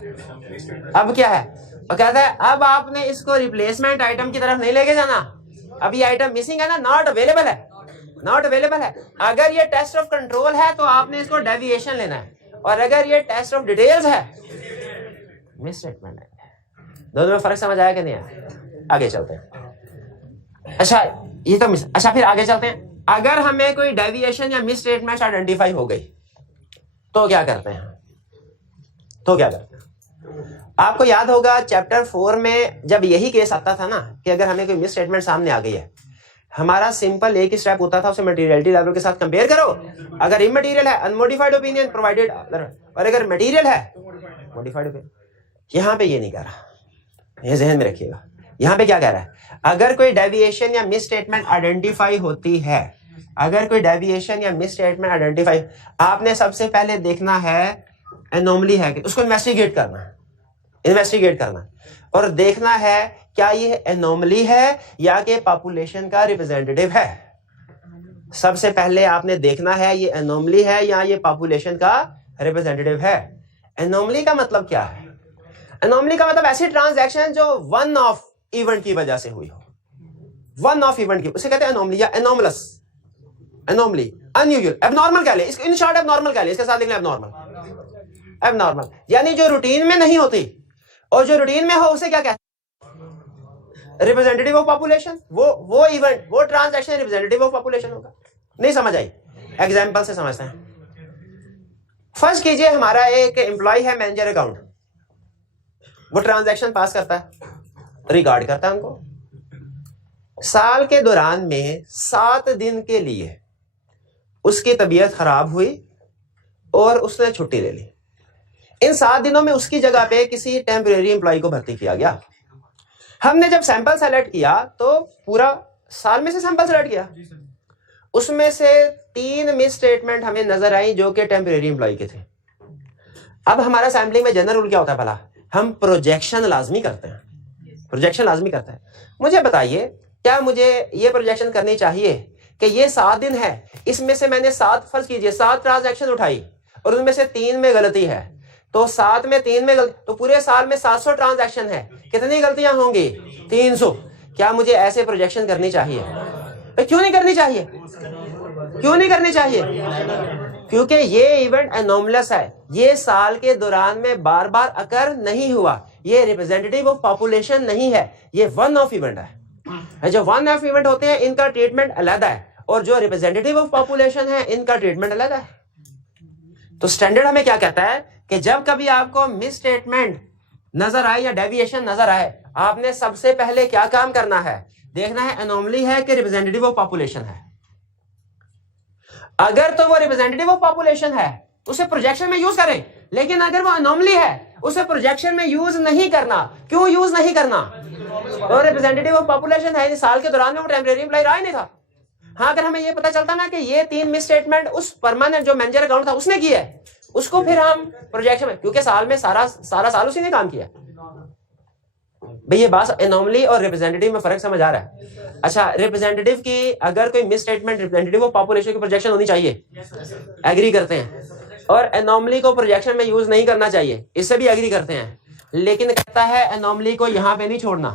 अब क्या है? और कहता है अब आपने इसको रिप्लेसमेंट आइटम की तरफ नहीं लेके जाना, अब ये आइटम मिसिंग है ना, नॉट अवेलेबल है, नॉट अवेलेबल है। अगर ये टेस्ट ऑफ कंट्रोल है तो आपने इसको डेविएशन लेना है, और अगर ये टेस्ट ऑफ डिटेल्स है मिस स्टेटमेंट है। दोनों में फर्क समझ आया कि नहीं आया? आगे चलते हैं। अच्छा, ये तो मिस, अच्छा फिर आगे चलते हैं। अगर हमें कोई डेविएशन या मिस स्टेटमेंट आइडेंटिफाई हो गई तो क्या करते हैं? तो क्या करते हैं? आपको याद होगा चैप्टर 4 में जब यही केस आता था ना कि अगर हमें कोई मिस स्टेटमेंट सामने आ गई है, हमारा सिंपल एक ही स्टेप होता था, उसे मटेरियलिटी लेवल के साथ कंपेयर करो। अगर इमटेरियल है अनमोडिफाइड ओपिनियन प्रोवाइडेड, और अगर मटेरियल है मॉडिफाइड ओपिनियन। यहां पे ये नहीं कह रहा, ये ज़हन में रखिएगा। यहां पे क्या कह रहा है? अगर कोई डेविएशन या मिस स्टेटमेंट आइडेंटिफाई होती है, अगर कोई डेविएशन या मिस स्टेटमेंट आइडेंटिफाई, आपने सबसे पहले देखना है एनोमली है कि उसको इन्वेस्टिगेट करना है, इन्वेस्टिगेट करना और देखना है क्या ये एनोमली है या कि पॉपुलेशन का रिप्रेजेंटेटिव है। सबसे पहले आपने देखना है ये एनोमली है या ये पॉपुलेशन का रिप्रेजेंटेटिव है। एनोमली का मतलब क्या है? एनोमली का मतलब ऐसी ट्रांजैक्शन जो वन ऑफ इवेंट की वजह से हुई हो, वन ऑफ इवेंट की, उसे कहते हैं एनोमली या एनोमलस। एनोमली अनयूजुअल, एबनॉर्मल कह ले, इसको इन शॉर्ट एबनॉर्मल कह ले, इसके साथ लिखना एबनॉर्मल। एबनॉर्मल यानी जो रूटीन में नहीं होती, और जो रूटीन में हो उसे क्या कहते हैं? Representative of population. वो इवेंट, वो ट्रांजैक्शन रिप्रेजेंटेटिव ऑफ पॉपुलेशन होगा। नहीं समझ आई? एग्जांपल से समझते हैं। फर्स्ट कीजिए हमारा एक एम्प्लॉय है मैनेजर अकाउंट, वो ट्रांजैक्शन पास करता है, रिकॉर्ड करता है उनको। साल के दौरान में 7 दिन के लिए उसकी तबीयत खराब हुई और उसने छुट्टी ले ली। इन 7 दिनों में उसकी जगह पे किसी टेम्परेरी एम्प्लॉय को भर्ती किया गया। हमने जब सैंपल सेलेक्ट किया तो पूरा साल में से सैंपल सेलेक्ट किया, उसमें से 3 मिस स्टेटमेंट हमें नजर आई जो कि टेम्परेरी एम्प्लॉय के थे। अब हमारा सैम्पलिंग में जनरल रूल क्या होता है? भला हम प्रोजेक्शन लाजमी करते हैं, प्रोजेक्शन लाजमी करते हैं। मुझे बताइए क्या मुझे ये प्रोजेक्शन करनी चाहिए कि ये 7 दिन है, इसमें से मैंने 7 फर्ज कीजिए 7 ट्रांजैक्शन उठाई और उनमें से 3 में गलती है, तो 7 में 3 में गलती, तो पूरे साल में 700 ट्रांजैक्शन है, कितनी गलतियां होंगी? 300। क्या मुझे ऐसे प्रोजेक्शन करनी चाहिए? तो क्यों नहीं करनी चाहिए? क्यों नहीं करनी चाहिए? क्योंकि ये इवेंट एनोमलस है, ये साल के दौरान में बार बार अकर नहीं हुआ, ये रिप्रेजेंटेटिव ऑफ पॉपुलेशन नहीं है, ये वन ऑफ इवेंट है। जो वन ऑफ इवेंट होते हैं इनका ट्रीटमेंट अलग है, और जो रिप्रेजेंटेटिव ऑफ पॉपुलेशन है इनका ट्रीटमेंट अलग है। तो स्टैंडर्ड हमें क्या कहता है कि जब कभी आपको मिस स्टेटमेंट नजर आए या डेविएशन नजर आए, आपने सबसे पहले क्या काम करना है? देखना है एनोमली है कि रिप्रेजेंटेटिव ऑफ पॉपुलेशन है। अगर तो वो रिप्रेजेंटेटिव ऑफ पॉपुलेशन है उसे प्रोजेक्शन में यूज करें, लेकिन अगर वो एनोमली है उसे प्रोजेक्शन में यूज नहीं करना। क्यों यूज नहीं करना? और रिप्रेजेंटेटिव ऑफ पॉपुलेशन है, साल के दौरान में वो टेम्परेरी एम्प्लॉय रहा ही नहीं था। हाँ, अगर हमें ये पता चलता ना कि ये 3 मिस स्टेटमेंट उस परमानेंट जो मैनेजर अकाउंट था उसने किया है, उसको फिर हम प्रोजेक्शन में, क्योंकि साल में सारा साल उसी ने काम किया। भाई ये बात एनोमली और रिप्रेजेंटेटिव में फर्क समझ आ रहा है? अच्छा, रिप्रेजेंटेटिव की अगर कोई miss statement representative of population की प्रोजेक्शन होनी चाहिए, एग्री करते हैं, और एनोमली को प्रोजेक्शन में यूज नहीं करना चाहिए, इससे भी एग्री करते हैं। लेकिन कहता है एनोमली को यहां पे नहीं छोड़ना,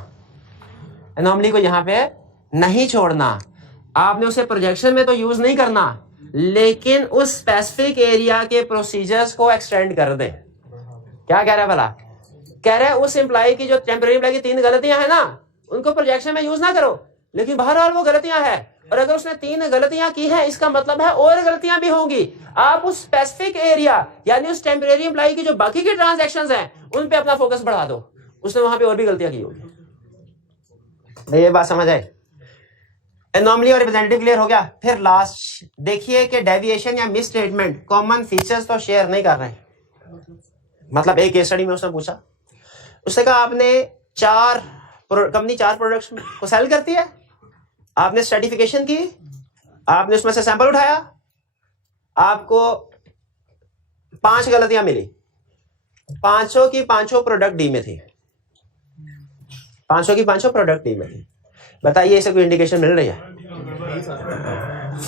एनोमली को यहां पे नहीं छोड़ना, आपने उसे प्रोजेक्शन में तो यूज नहीं करना, लेकिन उस स्पेसिफिक एरिया के प्रोसीजर्स को एक्सटेंड कर दे। क्या कह रहा है भला? कह रहे हैं उस एम्प्लॉय की जो टेम्परेरी एम्प्लॉय की 3 गलतियां हैं ना, उनको प्रोजेक्शन में यूज ना करो, लेकिन बहरहाल वो गलतियां हैं, और अगर उसने 3 गलतियां की हैं इसका मतलब है और गलतियां भी होंगी। आप उस स्पेसिफिक एरिया यानी उस टेम्परेरी एम्प्लॉय की जो बाकी के ट्रांजैक्शंस हैं उन पे अपना फोकस बढ़ा दो, उसने वहां पे और भी गलतियां की होगी। ये बात समझ आए? एनोमली और रिप्रेजेंटेटिव क्लियर हो गया। फिर लास्ट देखिए कि डेविएशन या मिस स्टेटमेंट कॉमन फीचर्स तो शेयर नहीं कर रहे। मतलब एक केस स्टडी में उसने पूछा, उसने कहा आपने कंपनी 4 प्रोडक्ट्स को सेल करती है, आपने सर्टिफिकेशन की, आपने उसमें से सैंपल उठाया, आपको 5 गलतियां मिली, 500 की 500 प्रोडक्ट डी में थी, 500 की 500 प्रोडक्ट डी में थी। बताइए इसे कोई इंडिकेशन मिल रही है?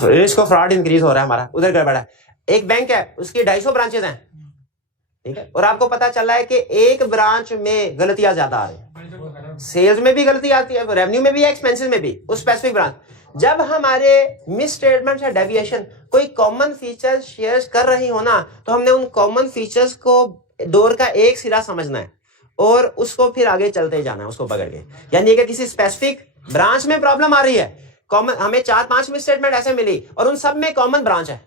रिस्क ऑफ फ्रॉड इंक्रीज हो रहा है हमारा, उधर गड़बड़ है। एक बैंक है, उसकी 250 ब्रांचेस हैं, ठीक है, और आपको पता चल रहा है कि एक ब्रांच में गलतियां ज्यादा आ रही है, सेल्स में भी गलती आती है, रेवेन्यू में भी, एक्सपेंसेस में भी, उस स्पेसिफिक ब्रांच। जब हमारे मिस स्टेटमेंट या डेविएशन कोई कॉमन फीचर शेयर कर रही हो ना, तो हमने उन कॉमन फीचर्स को डोर का एक सिरा समझना है और उसको फिर आगे चलते जाना है उसको पकड़ के। यानी कि किसी स्पेसिफिक ब्रांच में प्रॉब्लम आ रही है, कॉमन हमें 4-5 मिस स्टेटमेंट ऐसे मिली और उन सब में कॉमन ब्रांच है,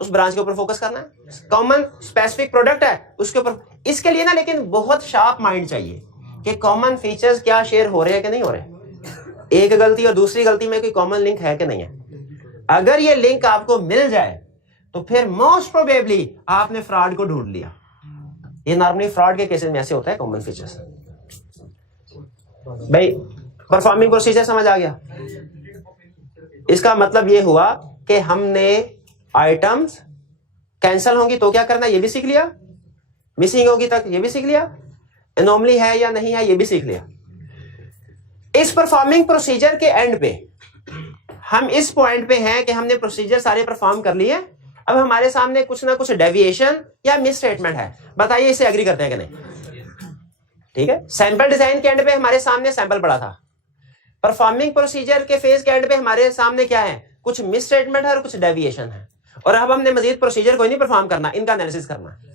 उस ब्रांच के ऊपर फोकस करना है। कॉमन स्पेसिफिक प्रोडक्ट है उसके ऊपर, इसके लिए ना लेकिन बहुत शार्प माइंड चाहिए कि कॉमन फीचर्स क्या शेयर हो रहे हैं कि नहीं हो रहे, एक गलती और दूसरी गलती में कोई कॉमन लिंक है कि नहीं है। अगर ये लिंक आपको मिल जाए तो फिर मोस्ट प्रोबेबली आपने फ्रॉड को ढूंढ लिया। ये नॉर्मली फ्रॉड के केसेस में ऐसे होता है कॉमन फीचर्स। भाई परफॉर्मिंग प्रोसीजर समझ आ गया? इसका मतलब ये हुआ कि हमने आइटम्स कैंसिल होंगी तो क्या करना ये भी सीख लिया, मिसिंग होगी तक ये भी सीख लिया, एनोमली है या नहीं है ये भी सीख लिया। इस परफॉर्मिंग प्रोसीजर के एंड पे हम इस पॉइंट पे हैं कि हमने प्रोसीजर सारे परफॉर्म कर लिए। अब हमारे सामने कुछ ना कुछ डेविएशन या मिस स्टेटमेंट है, बताइए इसे एग्री करते हैं कि नहीं? ठीक है, सैंपल डिजाइन के एंड पे हमारे सामने सैंपल पड़ा था, परफॉर्मिंग प्रोसीजर के फेज के एंड पे हमारे सामने क्या है, कुछ मिस स्टेटमेंट है और कुछ डेविएशन है, और अब हमने मजीद प्रोसीजर कोई नहीं परफॉर्म करना, इनका एनालिसिस करना है।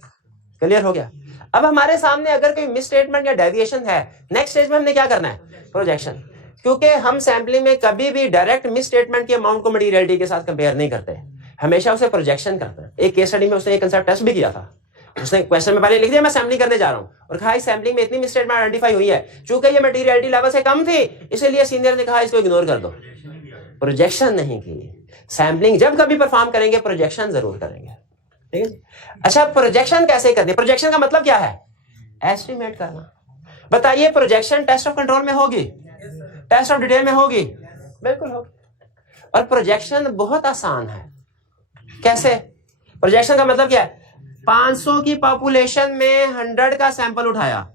क्लियर हो गया? अब हमारे सामने अगर कोई मिस स्टेटमेंट या डेविएशन है, नेक्स्ट स्टेज में हमने क्या करना है, प्रोजेक्शन। क्योंकि हम सैंपलिंग में कभी भी डायरेक्ट मिस स्टेटमेंट के अमाउंट को मटीरियलिटी के साथ कंपेयर नहीं करते, हमेशा उसे प्रोजेक्शन करते हैं। एक केस स्टडी में उसने एक कंसेप्ट टेस्ट भी किया था, उसने क्वेश्चन में पहले लिख दिया मैं सैंपलिंग करने जा रहा हूं, और कहा इस सैंपलिंग में इतनी मिस स्टेटमेंट आइडेंटिफाई हुई है, चूंकि ये मटीरियलिटी लेवल से कम थी इसलिए सीनियर ने कहा इसको इग्नोर कर दो, प्रोजेक्शन नहीं की। सैंपलिंग जब कभी परफॉर्म करेंगे प्रोजेक्शन जरूर करेंगे, ठीक है। अच्छा, प्रोजेक्शन कैसे करनी? प्रोजेक्शन का मतलब क्या है? एस्टिमेट करना। बताइए प्रोजेक्शन टेस्ट ऑफ कंट्रोल में होगी, टेस्ट ऑफ डिटेल में होगी? बिल्कुल होगी। और प्रोजेक्शन बहुत आसान है। कैसे? प्रोजेक्शन का मतलब क्या है? 500 की पॉपुलेशन में 100 का सैंपल उठाया,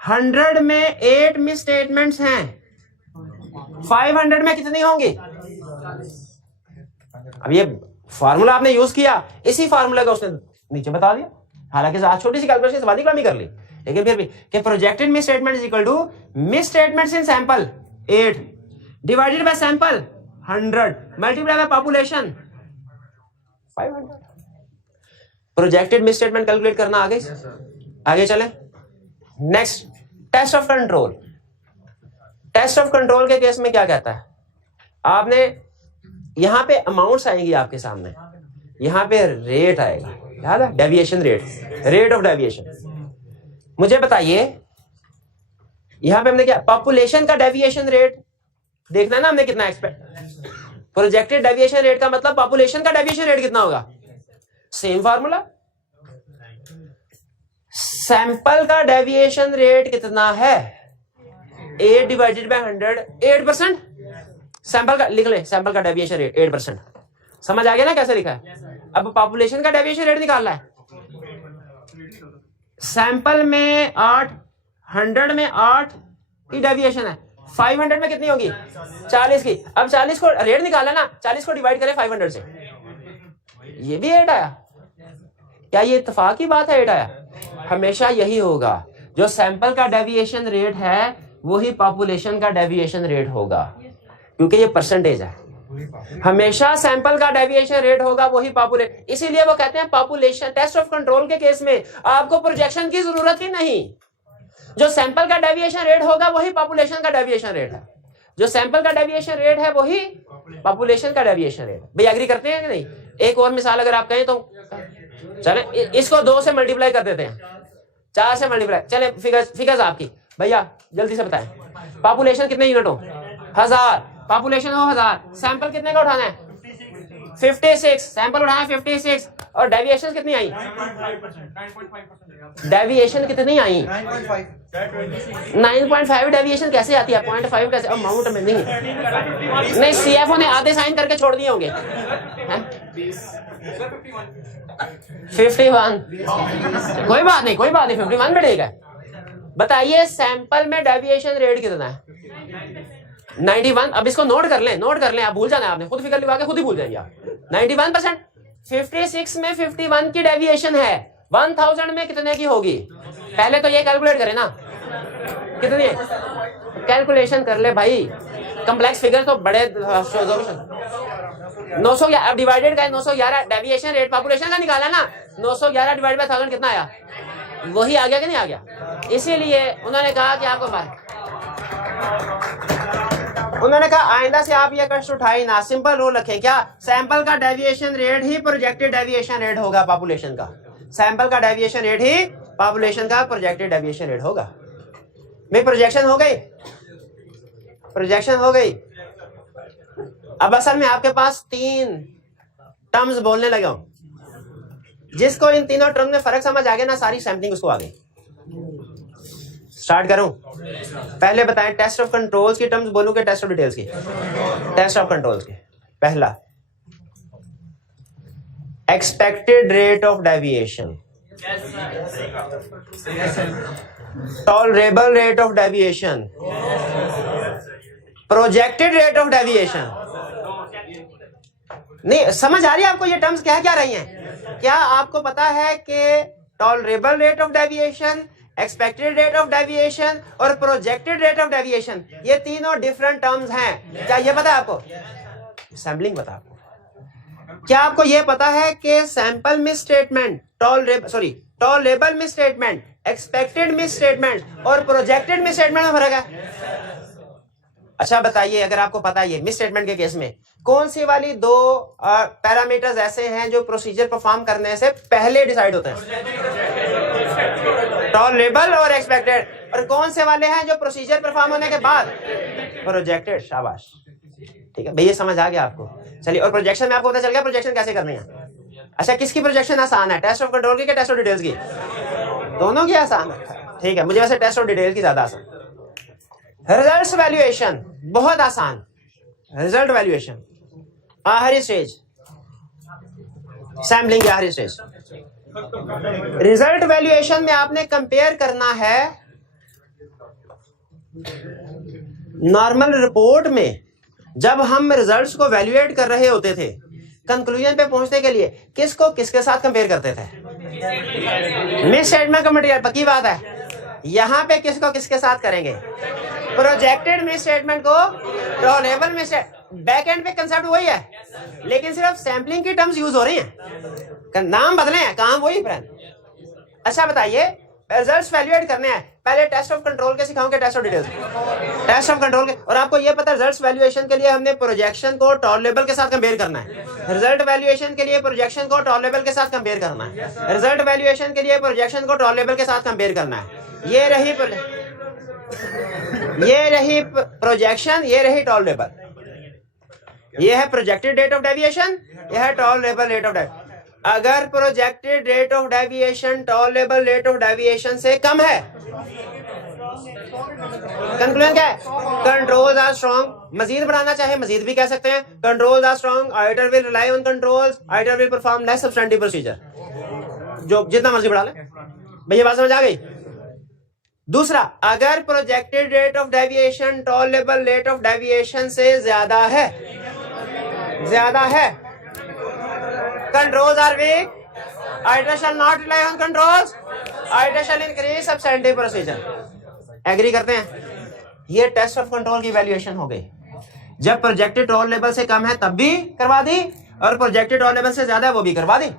100 में 8 मिस स्टेटमेंट्स हैं, 500 में कितनी होंगी? अब ये फार्मूला आपने यूज किया, इसी फार्मूला का उसने नीचे बता दिया, हालांकि आज छोटी सी कैलकुलेशन सवाल की कर ली, लेकिन फिर भी कि projected misstatement is equal to misstatements in sample 8 divided by sample 100 multiply by population 500। Projected misstatement calculate करना आ गई। आगे चले, next test of control. Test of control के केस में क्या कहता है, आपने यहां पे अमाउंट्स आएंगी आपके सामने, यहां पे रेट आएगा, याद है, deviation rate, rate of deviation. मुझे बताइए यहां पे हमने क्या, पॉपुलेशन का डेविएशन रेट देखना है ना हमने कितना एक्सपेक्ट, प्रोजेक्टेड डेविएशन रेट का मतलब पॉपुलेशन का डेविएशन रेट कितना होगा, सेम फार्मूला। सैंपल का डेविएशन रेट कितना है, 8 डिवाइडेड बाय 100 8%। सैंपल का लिख ले, सैंपल का डेविएशन रेट 8%। समझ आ गया ना कैसे लिखा है। अब पॉपुलेशन का डेविएशन रेट निकालना है, सैंपल में 8, 100 में 8 की डेविएशन है, 500 में कितनी होगी 40 की। अब 40 को रेट निकाला ना, 40 को डिवाइड करें 500 से, ये भी 8 आया। क्या ये इत्तेफाक की बात है 8 आया? हमेशा यही होगा, जो सैंपल का डेविएशन रेट है वही पॉपुलेशन का डेविएशन रेट होगा, क्योंकि ये परसेंटेज है। हमेशा सैंपल का डेविएशन रेट होगा वही पॉपुलेशन, इसीलिए वो कहते हैं पॉपुलेशन टेस्ट ऑफ कंट्रोल के केस में आपको प्रोजेक्शन की जरूरत ही नहीं, जो सैंपल का डेविएशन रेट होगा वही पॉपुलेशन का डेविएशन रेट है, जो सैंपल का डेविएशन रेट है वही पॉपुलेशन का डेविएशन रेट। भाई एग्री करते हैं कि नहीं? एक और मिसाल अगर आप कहें तो चले, इसको 2 से मल्टीप्लाई कर देते हैं, 4 से मल्टीप्लाई, चले फिगर्स आपकी भैया जल्दी से बताएं। पॉपुलेशन कितने यूनिट हो, 1000, पॉपुलेशन हो 1000, सैंपल कितने का उठाना है 56, सैंपल उठाना है 56, और डेविएशन कितनी आई, डेविएशन कितनी आई 9.5। डेविएशन कैसे आती है 0.5 कैसे, अमाउंट में नहीं सीएफओ ने आधे साइन करके छोड़ दिए होंगे। 51, कोई बात नहीं 51 में ठीक है। बताइए सैंपल में डेविएशन रेट कितना है 91। अब इसको नोट कर लें, आप भूल जाना, आपने खुद फिगर लिखा के खुद ही भूल जाएंगे आप। 91%, 56 में 51 की डेविएशन है, 1000 में कितने की होगी? पहले तो ये कैलकुलेट करें ना, कितनी कैलकुलेशन कर ले भाई, कॉम्प्लेक्स फिगर तो बड़े 911। अब डिवाइडेड का 911, डेविएशन रेट पॉपुलेशन का निकाला ना, 911 डिवाइड बाय 1000 कितना आया, वही आ गया कि नहीं आ गया? इसीलिए उन्होंने कहा कि आपको उन्होंने कहा आइंदा से आप ये कष्ट उठाई ना, सिंपल रूल रखें, क्या सैंपल का डेविएशन रेट ही प्रोजेक्टेड डेविएशन रेट होगा पॉपुलेशन का, सैंपल का डेविएशन रेट ही पॉपुलेशन का प्रोजेक्टेड डेविएशन रेट होगा। भाई प्रोजेक्शन हो गई, प्रोजेक्शन हो गई। अब असल में आपके पास 3 टर्म्स बोलने लगे हूं, जिसको इन तीनों टर्म में फर्क समझ आ गया ना, सारी सैम्पलिंग उसको आ गई। स्टार्ट करूं, पहले बताएं टेस्ट ऑफ कंट्रोल्स की टर्म्स बोलूं कि टेस्ट ऑफ डिटेल्स की? टेस्ट ऑफ कंट्रोल्स की। पहला expected rate of deviation, tolerable rate of deviation, projected rate of deviation. नहीं समझ आ रही है आपको ये टर्म्स क्या क्या रही हैं? क्या आपको पता है कि tolerable rate of deviation, expected rate of deviation और प्रोजेक्टेड रेट ऑफ डेविएशन ये तीनों डिफरेंट टर्म्स हैं? क्या ये पता है आपको? सैम्पलिंग पता है आपको? क्या आपको ये पता है कि sample miss statement, tolerable miss statement, expected miss statement और प्रोजेक्टेड मिस स्टेटमेंट में फर्क है? अच्छा बताइए, अगर आपको पता है ये मिस स्टेटमेंट के केस में कौन सी वाली 2 पैरामीटर्स ऐसे हैं जो प्रोसीजर परफॉर्म करने से पहले डिसाइड होते हैं? टॉलरेबल और एक्सपेक्टेड। और कौन से वाले हैं जो प्रोसीजर परफॉर्म होने के बाद? प्रोजेक्टेड। शाबाश, ठीक है भैया, समझ आ गया आपको। चलिए, और प्रोजेक्शन में आपको पता चल गया प्रोजेक्शन कैसे करनी है। अच्छा, किसकी प्रोजेक्शन आसान है, टेस्ट ऑफ कंट्रोल की या टेस्ट ऑफ डिटेल्स की? दोनों की आसान है, ठीक है। मुझे वैसे टेस्ट ऑफ डिटेल की ज्यादा आसान। रिजल्ट वैल्यूएशन बहुत आसान। रिजल्ट वैल्यूएशन आखिरी स्टेज, सैम्पलिंग की आखिरी स्टेज। रिजल्ट वैल्यूएशन में आपने कंपेयर करना है नॉर्मल रिपोर्ट में। जब हम रिजल्ट्स को वैल्यूएट कर रहे होते थे कंक्लूजन पे पहुंचने के लिए किसको किसके साथ कंपेयर करते थे? मिस स्टेटमेंट का मटेरियल, पक्की बात है। यहाँ पे किसको किसके साथ करेंगे? प्रोजेक्टेड मिस स्टेटमेंट को टॉलरेबल मिस। बैक एंड पे कंसेप्ट वही है, लेकिन सिर्फ सैम्पलिंग की टर्म्स यूज हो रही हैं, नाम बदले हैं, काम वही फ्रेंड। अच्छा बताइए, रिजल्ट्स वैल्यूएट करने हैं, पहले टेस्ट ऑफ कंट्रोल के सिखाऊंगे, test of details, test of control के। और आपको ये पता है रिजल्ट्स वैल्यूएशन के लिए हमने प्रोजेक्शन को टॉलरेबल के साथ कंपेयर करना है। रिजल्ट वैल्यूएशन के लिए प्रोजेक्शन को टॉलरेबल के साथ कंपेयर करना है। रिजल्ट वैल्यूएशन के लिए प्रोजेक्शन को टॉलरेबल के साथ कंपेयर करना है। ये रही प्रोजेक्शन, ये रही टॉलरेबल। ये है प्रोजेक्टेड रेट ऑफ डेविएशन, ये है टॉलरेबल रेट ऑफ डेविएशन। अगर projected rate of deviation tolerable rate of deviation से कम है, कंक्लूजन क्या है? Controls are strong. मजीद बढ़ाना चाहे मजीद भी कह सकते हैं, controls are strong, auditor will rely on controls, auditor will perform less substantive procedure. जो जितना मर्जी बढ़ा ले भैया, बात समझ आ गई? दूसरा, अगर projected rate of deviation tolerable rate of deviation से ज्यादा है, controls are weak, auditor shall not rely on controls, auditor shall increase substantive procedure. Agree करते हैं? ये टेस्ट ऑफ कंट्रोल की वैल्यूएशन हो गई। जब प्रोजेक्टेड टॉलरेबल से कम है तब भी करवा दी, और प्रोजेक्टेड टॉलरेबल से ज्यादा है वो भी करवा दी।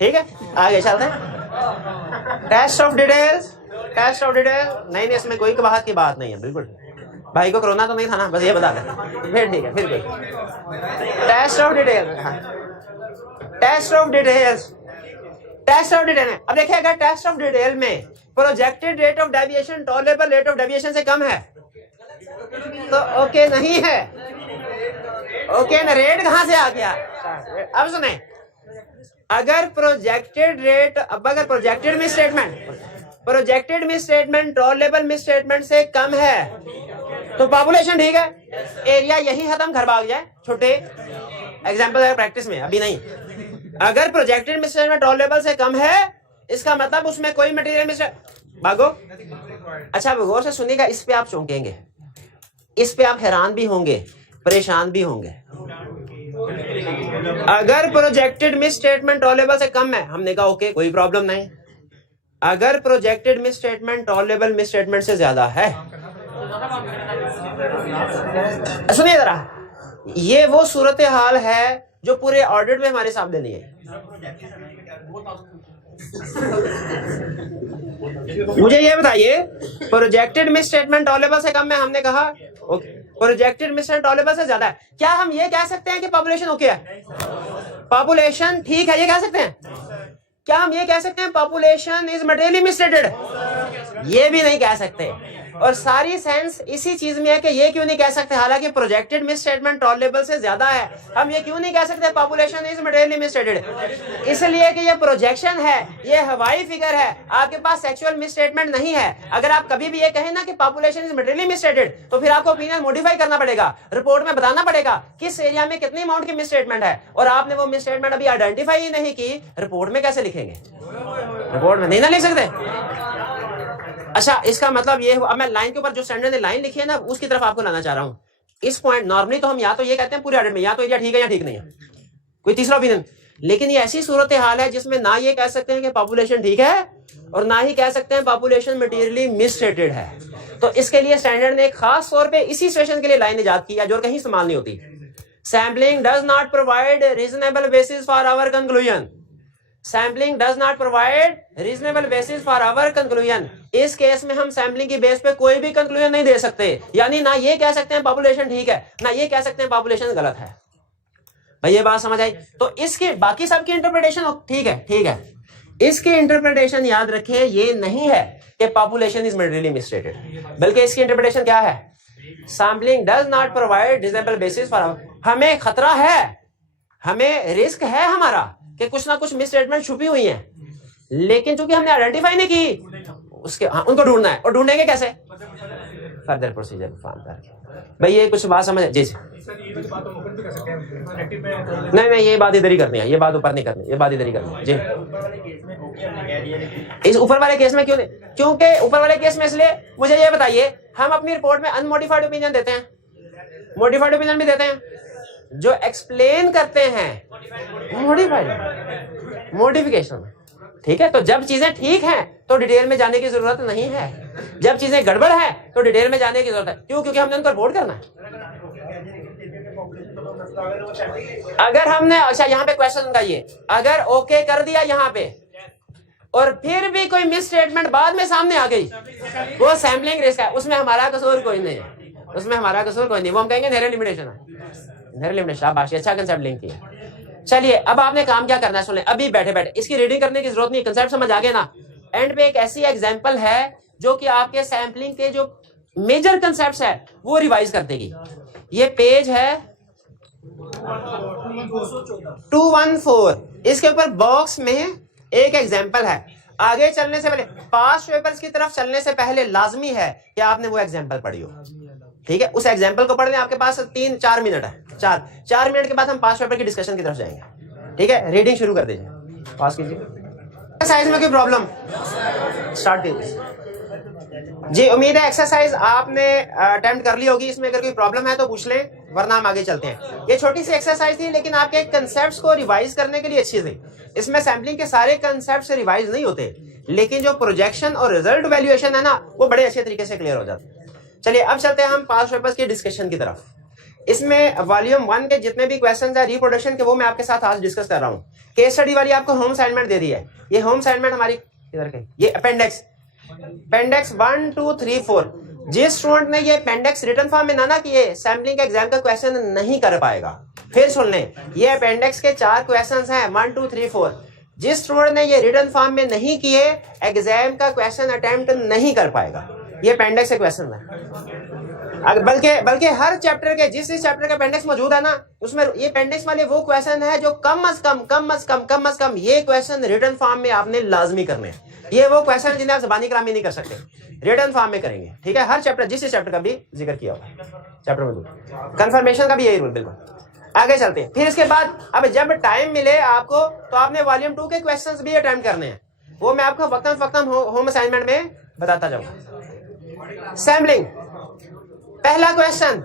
ठीक है, आगे चलते हैं। Test of details, test of detail नहीं, इसमें कोई कबाहत की बात नहीं है, बिल्कुल। भाई को कोरोना तो नहीं था ना, बस ये बता दें, फिर ठीक है, फिर कोई test of detail. Test of details, test of detail में अब देखिए, अगर टेस्ट ऑफ डिटेल में projected rate of deviation tolerable rate of deviation से कम है तो ओके नहीं है। ओके ना, रेट कहां से आ गया? अब सुने, अगर प्रोजेक्टेड रेट, अब अगर projected miss statement tolerable miss statement से कम है तो पॉपुलेशन ठीक है, एरिया यही खत्म, घर भाग जाए, छोटे एग्जांपल है प्रैक्टिस में, अभी नहीं। अगर प्रोजेक्टेड मिस स्टेटमेंट टॉलरेबल से कम है, इसका मतलब उसमें कोई मटेरियल मिस भागो। अच्छा गौर से सुनिएगा, इस पे आप चौंकेंगे, इस पे आप हैरान भी होंगे, परेशान भी होंगे। अगर प्रोजेक्टेड मिस स्टेटमेंट टॉलरेबल से कम है, हमने कहा ओके कोई प्रॉब्लम नहीं। अगर projected miss statement tolerable miss statement से ज्यादा है, सुनिए जरा, ये वो सूरत हाल है जो पूरे ऑडिट में हमारे सामने नहीं है। मुझे ये बताइए, प्रोजेक्टेड मिस स्टेटमेंट टॉलरेबल से कम है, हमने कहा okay, projected miss statement tolerable से ज्यादा है, क्या हम ये कह सकते हैं कि पॉपुलेशन ओके है, पॉपुलेशन ठीक है, ये कह सकते हैं? क्या हम ये कह सकते हैं पॉपुलेशन इज मटेरियली मिसस्टेटेड? ये भी नहीं कह सकते। और सारी सेंस इसी चीज में है कि ये क्यों नहीं कह सकते, हालांकि प्रोजेक्टेड मिस स्टेटमेंट टॉलरेबल से ज्यादा है, हम ये क्यों नहीं कह सकते पॉपुलेशन इज मटेरियली मिसस्टेटेड? इसलिए कि ये प्रोजेक्शन है, ये हवाई फिगर है, आपके पास एक्चुअल मिस स्टेटमेंट नहीं है। अगर आप कभी भी ये कहें ना कि पॉपुलेशन इज मटेरियली मिसस्टेटेड, तो फिर आपको ओपिनियन मॉडिफाई करना पड़ेगा, रिपोर्ट में बताना पड़ेगा किस एरिया में कितनी अमाउंट की मिस स्टेटमेंट है, और आपने वो मिस स्टेटमेंट अभी आइडेंटिफाई ही नहीं की, रिपोर्ट में कैसे लिखेंगे? रिपोर्ट में नहीं ना लिख सकते। अच्छा, इसका मतलब ये हुआ, अब मैं लाइन के ऊपर जो स्टैंडर्ड ने लाइन लिखी है ना, उसकी तरफ आपको लाना चाह रहा हूं। इस पॉइंट नॉर्मली तो हम या तो ये कहते हैं पूरे ऑडिट में, या तो एरिया ठीक है या ठीक नहीं है, कोई तीसरा ओपिनियन। लेकिन ये ऐसी सूरत हाल है जिसमें ना ये कह सकते हैं कि पॉपुलेशन ठीक है, और ना ही कह सकते हैं पॉपुलेशन मटेरियली मिसस्टेटेड है। तो इसके लिए स्टैंडर्ड ने एक खास तौर पर इसी सिचुएशन के लिए लाइन इजाद की है जो कहीं इस्तेमाल नहीं होती। Sampling does not provide reasonable basis for our conclusion. Sampling does not provide reasonable basis for our conclusion. इस केस में हम सैम्पलिंग की बेस पे कोई भी कंक्लूजन नहीं दे सकते, यानी ना ये कह सकते हैं पॉपुलेशन ठीक है, ना ये कह सकते हैं पॉपुलेशन गलत है। भाई ये बात समझ आई? तो इसकी बाकी सबकी इंटरप्रिटेशन ठीक है, ठीक है, इसकी इंटरप्रिटेशन याद रखें, ये नहीं है कि पॉपुलेशन इज मटेरियली मिसस्टेटेड, बल्कि इसकी इंटरप्रिटेशन क्या है? Sampling does not provide reasonable basis for our. हमें खतरा है, हमें रिस्क है हमारा कि कुछ ना कुछ मिस स्टेटमेंट छुपी हुई हैं, लेकिन चूंकि हमने आइडेंटिफाई नहीं की, उसके उनको ढूंढना है, और ढूंढेंगे कैसे? फर्दर प्रोसीजर फॉर्म करके। भाई ये कुछ बात समझ? जी नहीं, ये बात इधर ही करनी है, ये बात ऊपर नहीं करनी, ये बात इधर ही करनी है जी। इस ऊपर वाले केस में क्यों नहीं? क्योंकि ऊपर वाले केस में इसलिए, मुझे ये बताइए, हम अपनी रिपोर्ट में अनमोडिफाइड ओपिनियन देते हैं, मॉडिफाइड ओपिनियन भी देते हैं, जो एक्सप्लेन करते हैं मॉडिफिकेशन। ठीक है, तो जब चीजें ठीक हैं तो डिटेल में जाने की जरूरत नहीं है, जब चीजें गड़बड़ है तो डिटेल में जाने की जरूरत है। क्यों? क्योंकि हमने उनको रिपोर्ट करना है। अगर हमने, अच्छा यहाँ पे क्वेश्चन का ये, अगर ओके कर दिया यहाँ पे और फिर भी कोई मिस स्टेटमेंट बाद में सामने आ गई, वो सैम्पलिंग रिस्क है, उसमें हमारा कसूर कोई नहीं है, उसमें हमारा कसूर कोई नहीं, वो हम कहेंगे इनहेरेंट लिमिटेशन है। इनहेरेंट लिमिटेशन, शाबाश, अच्छा कंसेप्ट लिंक किया। चलिए अब आपने काम क्या करना है, सुन ले, अभी बैठे बैठे इसकी रीडिंग करने की जरूरत नहीं, कंसेप्ट समझ आ गया ना। एंड पे एक ऐसी एग्जांपल है जो कि आपके सैम्पलिंग के जो मेजर कंसेप्ट्स है वो रिवाइज कर देगी। ये पेज है 214, इसके ऊपर बॉक्स में एक एग्जांपल है। आगे चलने से पहले, पास्ट पेपर्स की तरफ चलने से पहले लाजमी है कि आपने वो एग्जांपल पढ़ी हो। ठीक है, उस एग्जांपल को पढ़ लें, आपके पास 3-4 मिनट है, 4 मिनट के बाद हम पास्ट पेपर की डिस्कशन की तरफ जाएंगे। ठीक है, रीडिंग शुरू कर दीजिए, पास कीजिए। एक्सरसाइज में कोई प्रॉब्लम? स्टार्ट कीजिए जी। उम्मीद है एक्सरसाइज आपने अटेम्प्ट कर ली होगी, इसमें अगर कोई प्रॉब्लम है तो पूछ लें, वरना हम आगे चलते हैं। ये छोटी सी एक्सरसाइज थी लेकिन आपके कंसेप्ट्स को रिवाइज करने के लिए अच्छी थी। इसमें सैम्पलिंग के सारे कंसेप्ट्स रिवाइज नहीं होते, लेकिन जो प्रोजेक्शन और रिजल्ट वैल्यूएशन है ना, वो बड़े अच्छे तरीके से क्लियर हो जाते हैं। चलिए अब चलते हैं हम पास्ट पेपर्स की डिस्कशन की तरफ। इसमें वॉल्यूम 1 के जितने भी क्वेश्चन है रिप्रोडक्शन के, वो मैं आपके साथ आज डिस्कस कर रहा हूँ। केस स्टडी वाली आपको होम असाइनमेंट दे दी है, ये होम असाइनमेंट हमारी इधर के, ये अपेंडिक्स 1, 2, 3, 4। जिस स्टूडेंट ने ये अपेंडिक्स रिटन फॉर्म में ना किए, सैम्पलिंग एग्जाम का क्वेश्चन नहीं कर पाएगा। फिर सुन लें, ये अपेंडिक्स के 4 क्वेश्चन हैं, 1, 2, 3, 4। जिस स्टूडेंट ने ये रिटन फॉर्म में नहीं किए, एग्जाम का क्वेश्चन अटेम्प्ट नहीं कर पाएगा। ये अपेंडिक्स के क्वेश्चन है, बल्कि हर चैप्टर के, जिस चैप्टर का अपेंडिक्स मौजूद है ना, उसमें ये अपेंडिक्स वाले वो क्वेश्चन है जो कम अज कम ये क्वेश्चन रिटन फॉर्म में आपने लाजमी करने हैं। ये वो क्वेश्चन जिन्हें आप ज़बानी कलामी नहीं कर सकते, रिटन फॉर्म में करेंगे। ठीक है, हर चैप्टर, जिस चैप्टर का भी जिक्र किया होगा चैप्टर में, कंफर्मेशन का भी यही रूल बिल्कुल। आगे चलते हैं। फिर इसके बाद अब जब टाइम मिले आपको, तो आपने वॉल्यूम 2 के क्वेश्चंस भी अटेम्प्ट करने हैं, वो मैं आपको वक्तन होम असाइनमेंट में बताता जाऊंगा। सैम्पलिंग, पहला क्वेश्चन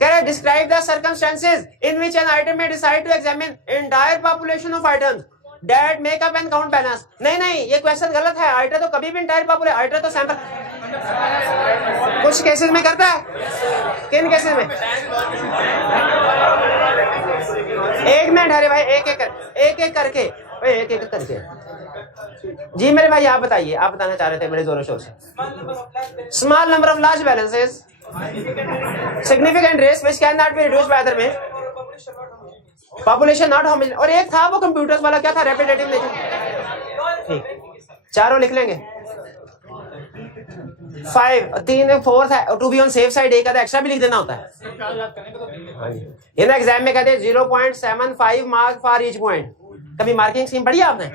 कह रहा है describe the circumstances in which an item may decide to examine entire population of items that make up and count balance. नहीं, ये क्वेश्चन गलत है। आइटर तो कभी भी एंटायर पॉपुलेशन, आइटर तो सैंपल कुछ केसेस में करता है। किन केसेस में? एक मिनट हरे भाई, एक एक करके जी मेरे भाई, आप बताइए, आप बताना चाह रहे थे बड़े जोरों शोर से। Small number of large balances, significant risk which can not be reduced by other means, population not homogeneous, और एक था वो कंप्यूटर्स वाला, क्या था? Repetitive nature. ठीक, चारों लिख लेंगे। 5, 3, 4 है, to be on safe side एक आधा एक्स्ट्रा भी लिख देना होता है। इन एग्जाम में कहते हैं 0.75 मार्क फॉर ईच पॉइंट। कभी मार्किंग स्कीम पढ़ी आपने?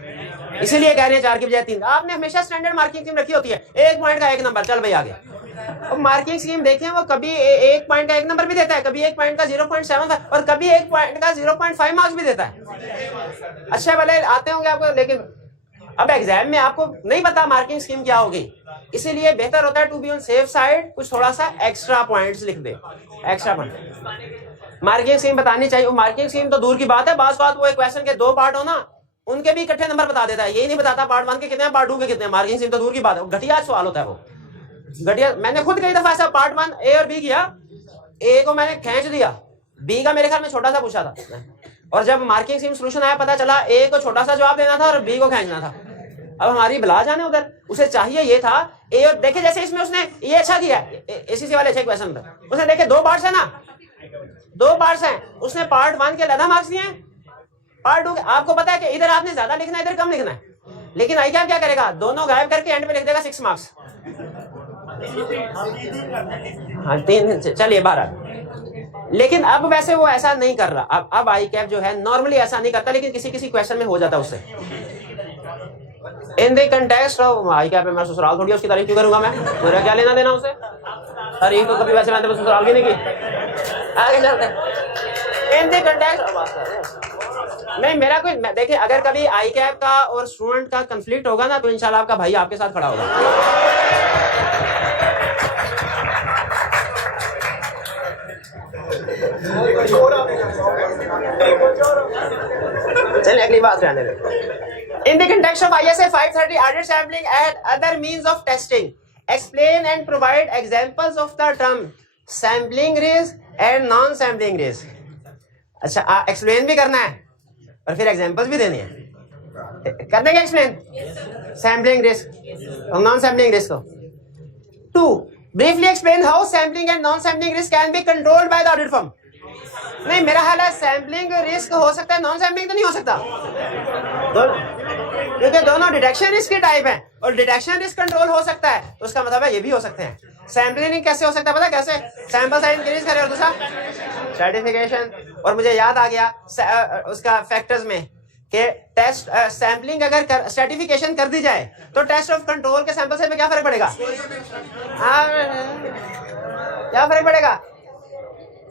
इसीलिए कह रहे हैं 4 की बजाय 3। आपने हमेशा स्टैंडर्ड मार्किंग स्कीम रखी होती है, 1 पॉइंट का 1 नंबर, चल भाई आगे। अब मार्किंग स्कीम देखें, वो कभी 1 पॉइंट का 1 नंबर भी देता है, कभी 1 पॉइंट का 0.75 और कभी 1 पॉइंट का 0.5 मार्क्स भी देता है। अच्छे वाले आते होंगे आपको, लेकिन अब एग्जाम में आपको नहीं पता मार्किंग स्कीम क्या होगी, इसीलिए बेहतर होता है to be on safe side, कुछ थोड़ा सा एक्स्ट्रा पॉइंट्स लिख दे, एक्स्ट्रा पॉइंट। मार्किंग स्कीम बतानी चाहिए। मार्किंग स्कीम तो दूर की बात है, बात वो एक क्वेश्चन के 2 पार्ट हो ना, उनके भी इकट्ठे नंबर बता देता है, यही नहीं बताता पार्ट 1 के कितने, पार्ट 2 के कितने। मार्किंग स्कीम तो दूर की बात है, घटिया सवाल होता है वो, घटिया। मैंने खुद कई दफा ऐसा पार्ट 1 ए और बी किया, ए को मैंने खींच दिया, बी का मेरे ख्याल में छोटा सा पूछा था, और जब मार्किंग स्कीम सोल्यूशन आया पता चला ए को छोटा सा जवाब देना था और बी को खींचना था। अब हमारी बला जाने उधर, उसे चाहिए ये था ए और, देखे जैसे इसमें उसने ये अच्छा किया, एसीसी वाले अच्छे क्वेश्चन था, उसने देखे 2 पार्ट्स है ना, 2 पार्ट्स हैं, उसने पार्ट 1 के आधा मार्क्स दिए, पार्ट 2 के, आपको पता है कि इधर आपने ज्यादा लिखना है, इधर कम लिखना है, लेकिन आई क्या करेगा, दोनों गायब करके एंड में लिख देगा 6 मार्क्स। हाँ 3, चलिए 12। लेकिन अब वैसे वो ऐसा नहीं कर रहा, अब आई कैप जो है नॉर्मली ऐसा नहीं करता, लेकिन किसी किसी क्वेश्चन में हो जाता उससे। In the context of I cap, मैं ससुराल थोड़ी उसकी तारीफ क्यों करूंगा मैं, मेरा क्या लेना देना उसे, तारीफ तो कभी वैसे मैंने ससुराल भी नहीं की। आगे चलते इन द कंटेक्स्ट, नहीं मेरा कोई, देखिए अगर कभी आई कैप का और स्टूडेंट का कंफ्लिक्ट होगा ना, तो इंशाल्लाह आपका भाई आपके साथ खड़ा होगा। बात रहने दो। In the context of ISA 530 audit sampling and other means of testing, explain and provide examples of the term sampling risk and non sampling risk. अच्छा, एक्सप्लेन भी करना है और फिर एग्जांपल्स भी देनी है। करने का एक्सप्लेन सैम्पलिंग रिस्क और नॉन सैम्पलिंग रिस्क को। 2. Briefly explain how sampling and non sampling risk can be controlled by the audit firm. नहीं, मेरा हाल है सैम्पलिंग रिस्क हो सकता है, नॉन सैम्पलिंग तो नहीं हो सकता, क्योंकि दोनों डिटेक्शन रिस्क के टाइप हैं और डिटेक्शन रिस्क कंट्रोल हो सकता है, तो उसका मतलब है ये भी हो सकते हैं। सैम्पलिंग कैसे हो सकता है पता कैसे? सैंपल साइज इंक्रीज करें और दूसरा सर्टिफिकेशन। और मुझे याद आ गया उसका फैक्टर्स में कि टेस्ट सैम्पलिंग अगर सर्टिफिकेशन कर दी जाए तो टेस्ट ऑफ कंट्रोल के सैंपल साइज में क्या फर्क पड़ेगा? क्या फर्क पड़ेगा?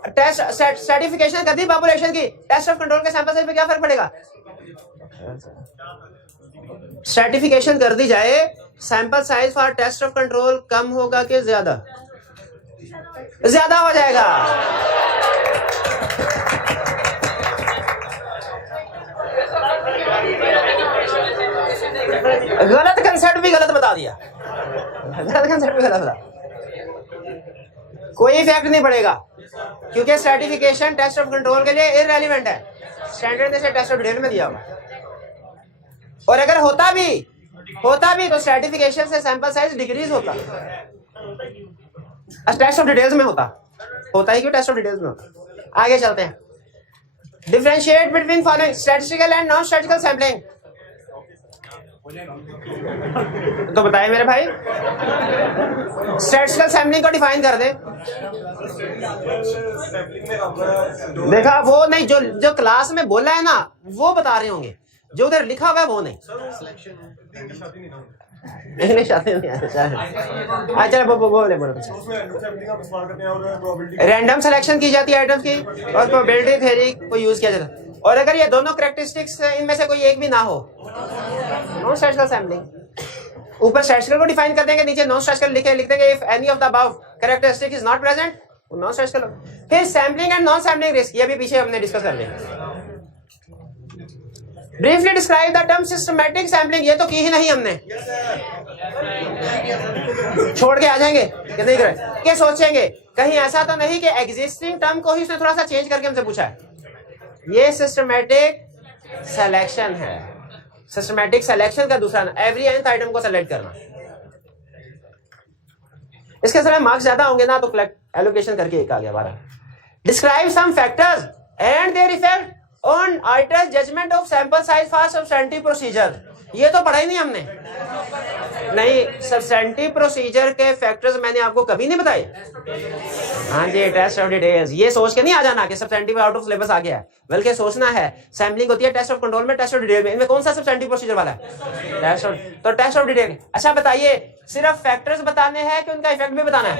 टेस्ट सर्टिफिकेशन कर दी पॉपुलेशन की, टेस्ट ऑफ कंट्रोल के सैंपल साइज में क्या फर्क पड़ेगा? सर्टिफिकेशन कर दी जाए, sample size for test of control कम होगा कि ज्यादा? ज्यादा हो जाएगा। गलत कंसेप्ट भी गलत बता दिया, गलत कंसेप्ट भी गलत बता। कोई इफेक्ट नहीं पड़ेगा क्योंकि सर्टिफिकेशन टेस्ट ऑफ कंट्रोल के लिए इररेलेवेंट है, स्टैंडर्ड ने से टेस्ट ऑफ डिटेल में दिया हुआ। और अगर होता भी तो सर्टिफिकेशन से सैंपल साइज डिक्रीज होता, टेस्ट ऑफ डिटेल्स में होता ही क्यों? टेस्ट ऑफ डिटेल्स में होता। आगे चलते हैं। Differentiate between following statistical and non statistical sampling. तो बताइए मेरे भाई, स्टैटिस्टिकल सैम्पलिंग को डिफाइन कर दे। देखा वो नहीं, जो क्लास में बोला है ना वो बता रहे होंगे, जो उधर लिखा हुआ है वो नहीं। रैंडम सिलेक्शन की जाती है आइटम्स की और प्रोबेबिलिटी थ्योरी को यूज किया जाता है। और अगर ये दोनों कैरेक्टरिस्टिक्स इनमें से कोई एक भी ना हो, नॉन स्टैटिस्टिकल सैम्पलिंग। ऊपर स्टैटिस्टिकल को डिफाइन कर देंगे, नीचे नॉन स्टैटिस्टिकल लिख देंगे। If any of the above characteristic is not present, non statistical. फिर sampling and non sampling risk, ये भी पीछे हमने डिस्कस कर लिया। Briefly describe the term systematic sampling, ये तो की ही नहीं हमने, छोड़ के आ जाएंगे कि नहीं करें, क्या सोचेंगे कहीं ऐसा तो नहीं कि एग्जिस्टिंग टर्म को ही उसने थोड़ा सा चेंज करके हमसे पूछा है। ये सिस्टमैटिक सिलेक्शन है, सिस्टमैटिक सिलेक्शन का दूसरा ना, एवरी nth आइटम को सेलेक्ट करना। इसके सारे मार्क्स ज्यादा होंगे ना तो एलोकेशन करके एक आ गया 12। Describe some factors and their effect on item judgement of sample size for substantive procedure. ये तो पढ़ा ही नहीं हमने। नहीं, सब्सटेंटिव प्रोसीजर के फैक्टर्स मैंने आपको कभी नहीं बताए। हाँ जी, टेस्ट ऑफ डिटेल्स, ये सोच के नहीं आ जाना कि सब्सटेंटिव आउट ऑफ सिलेबस आ गया है, बल्कि सोचना है सैम्पलिंग होती है टेस्ट ऑफ कंट्रोल में, टेस्ट ऑफ डिटेल में, इनमें कौन सा सब्सटेंटिव प्रोसीजर वाला है? टेस्ट ऑफ, तो टेस्ट ऑफ डिटेल। अच्छा बताइए, सिर्फ फैक्टर्स बताने हैं कि उनका इफेक्ट भी बताना है?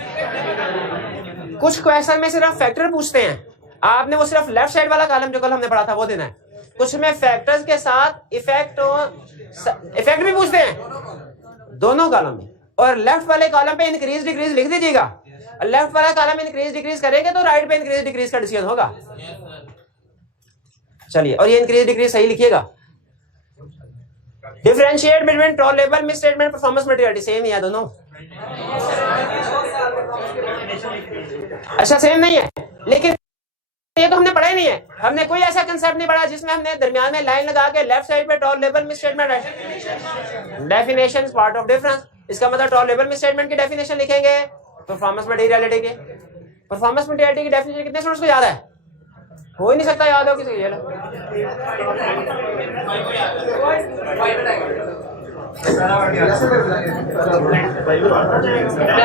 कुछ क्वेश्चन में सिर्फ फैक्टर पूछते हैं, आपने वो सिर्फ लेफ्ट साइड वाला कॉलम जो कल हमने पढ़ा था वो देना है। कुछ में फैक्टर्स के साथ इफेक्ट भी पूछते हैं दोनों कॉलम में, और लेफ्ट वाले कॉलम पे इंक्रीज डिक्रीज लिख दीजिएगा। लेफ्ट वाला कॉलम इंक्रीज डिक्रीज करेंगे तो राइट पे इंक्रीज डिक्रीज का डिसीजन होगा। चलिए, और ये इंक्रीज डिक्रीज सही लिखिएगा। Differentiate between tolerable misstatement performance materiality, same ही है दोनों। अच्छा सेम नहीं है, लेकिन ये तो हमने पढ़ा ही नहीं है। हमने कोई ऐसा कंसेप्ट नहीं पढ़ा जिसमें हमने दरमियान में लाइन लगा के लेफ्ट साइड पे tolerable misstatement definition part of difference, इसका मतलब टॉलरेबल मिसस्टेटमेंट की डेफिनेशन लिखेंगे परफॉर्मेंस मटेरियलिटी के। परफॉर्मेंस मटेरियलिटी की डेफिनेशन कितने स्टूडेंट्स को याद है? हो ही नहीं सकता याद हो किसी को।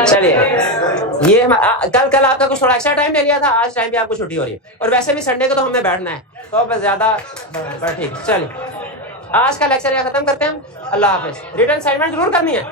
चलिए, ये कल आपका कुछ थोड़ा एक्स्ट्रा टाइम ले लिया था, आज टाइम भी आपको छुट्टी हो रही है, और वैसे भी संडे को तो हमने बैठना है तो बस ज्यादा ठीक। चलिए, आज का लेक्चर यहाँ खत्म करते हैं हम। अल्लाह हाफिज। रिटर्न असाइनमेंट जरूर करनी है।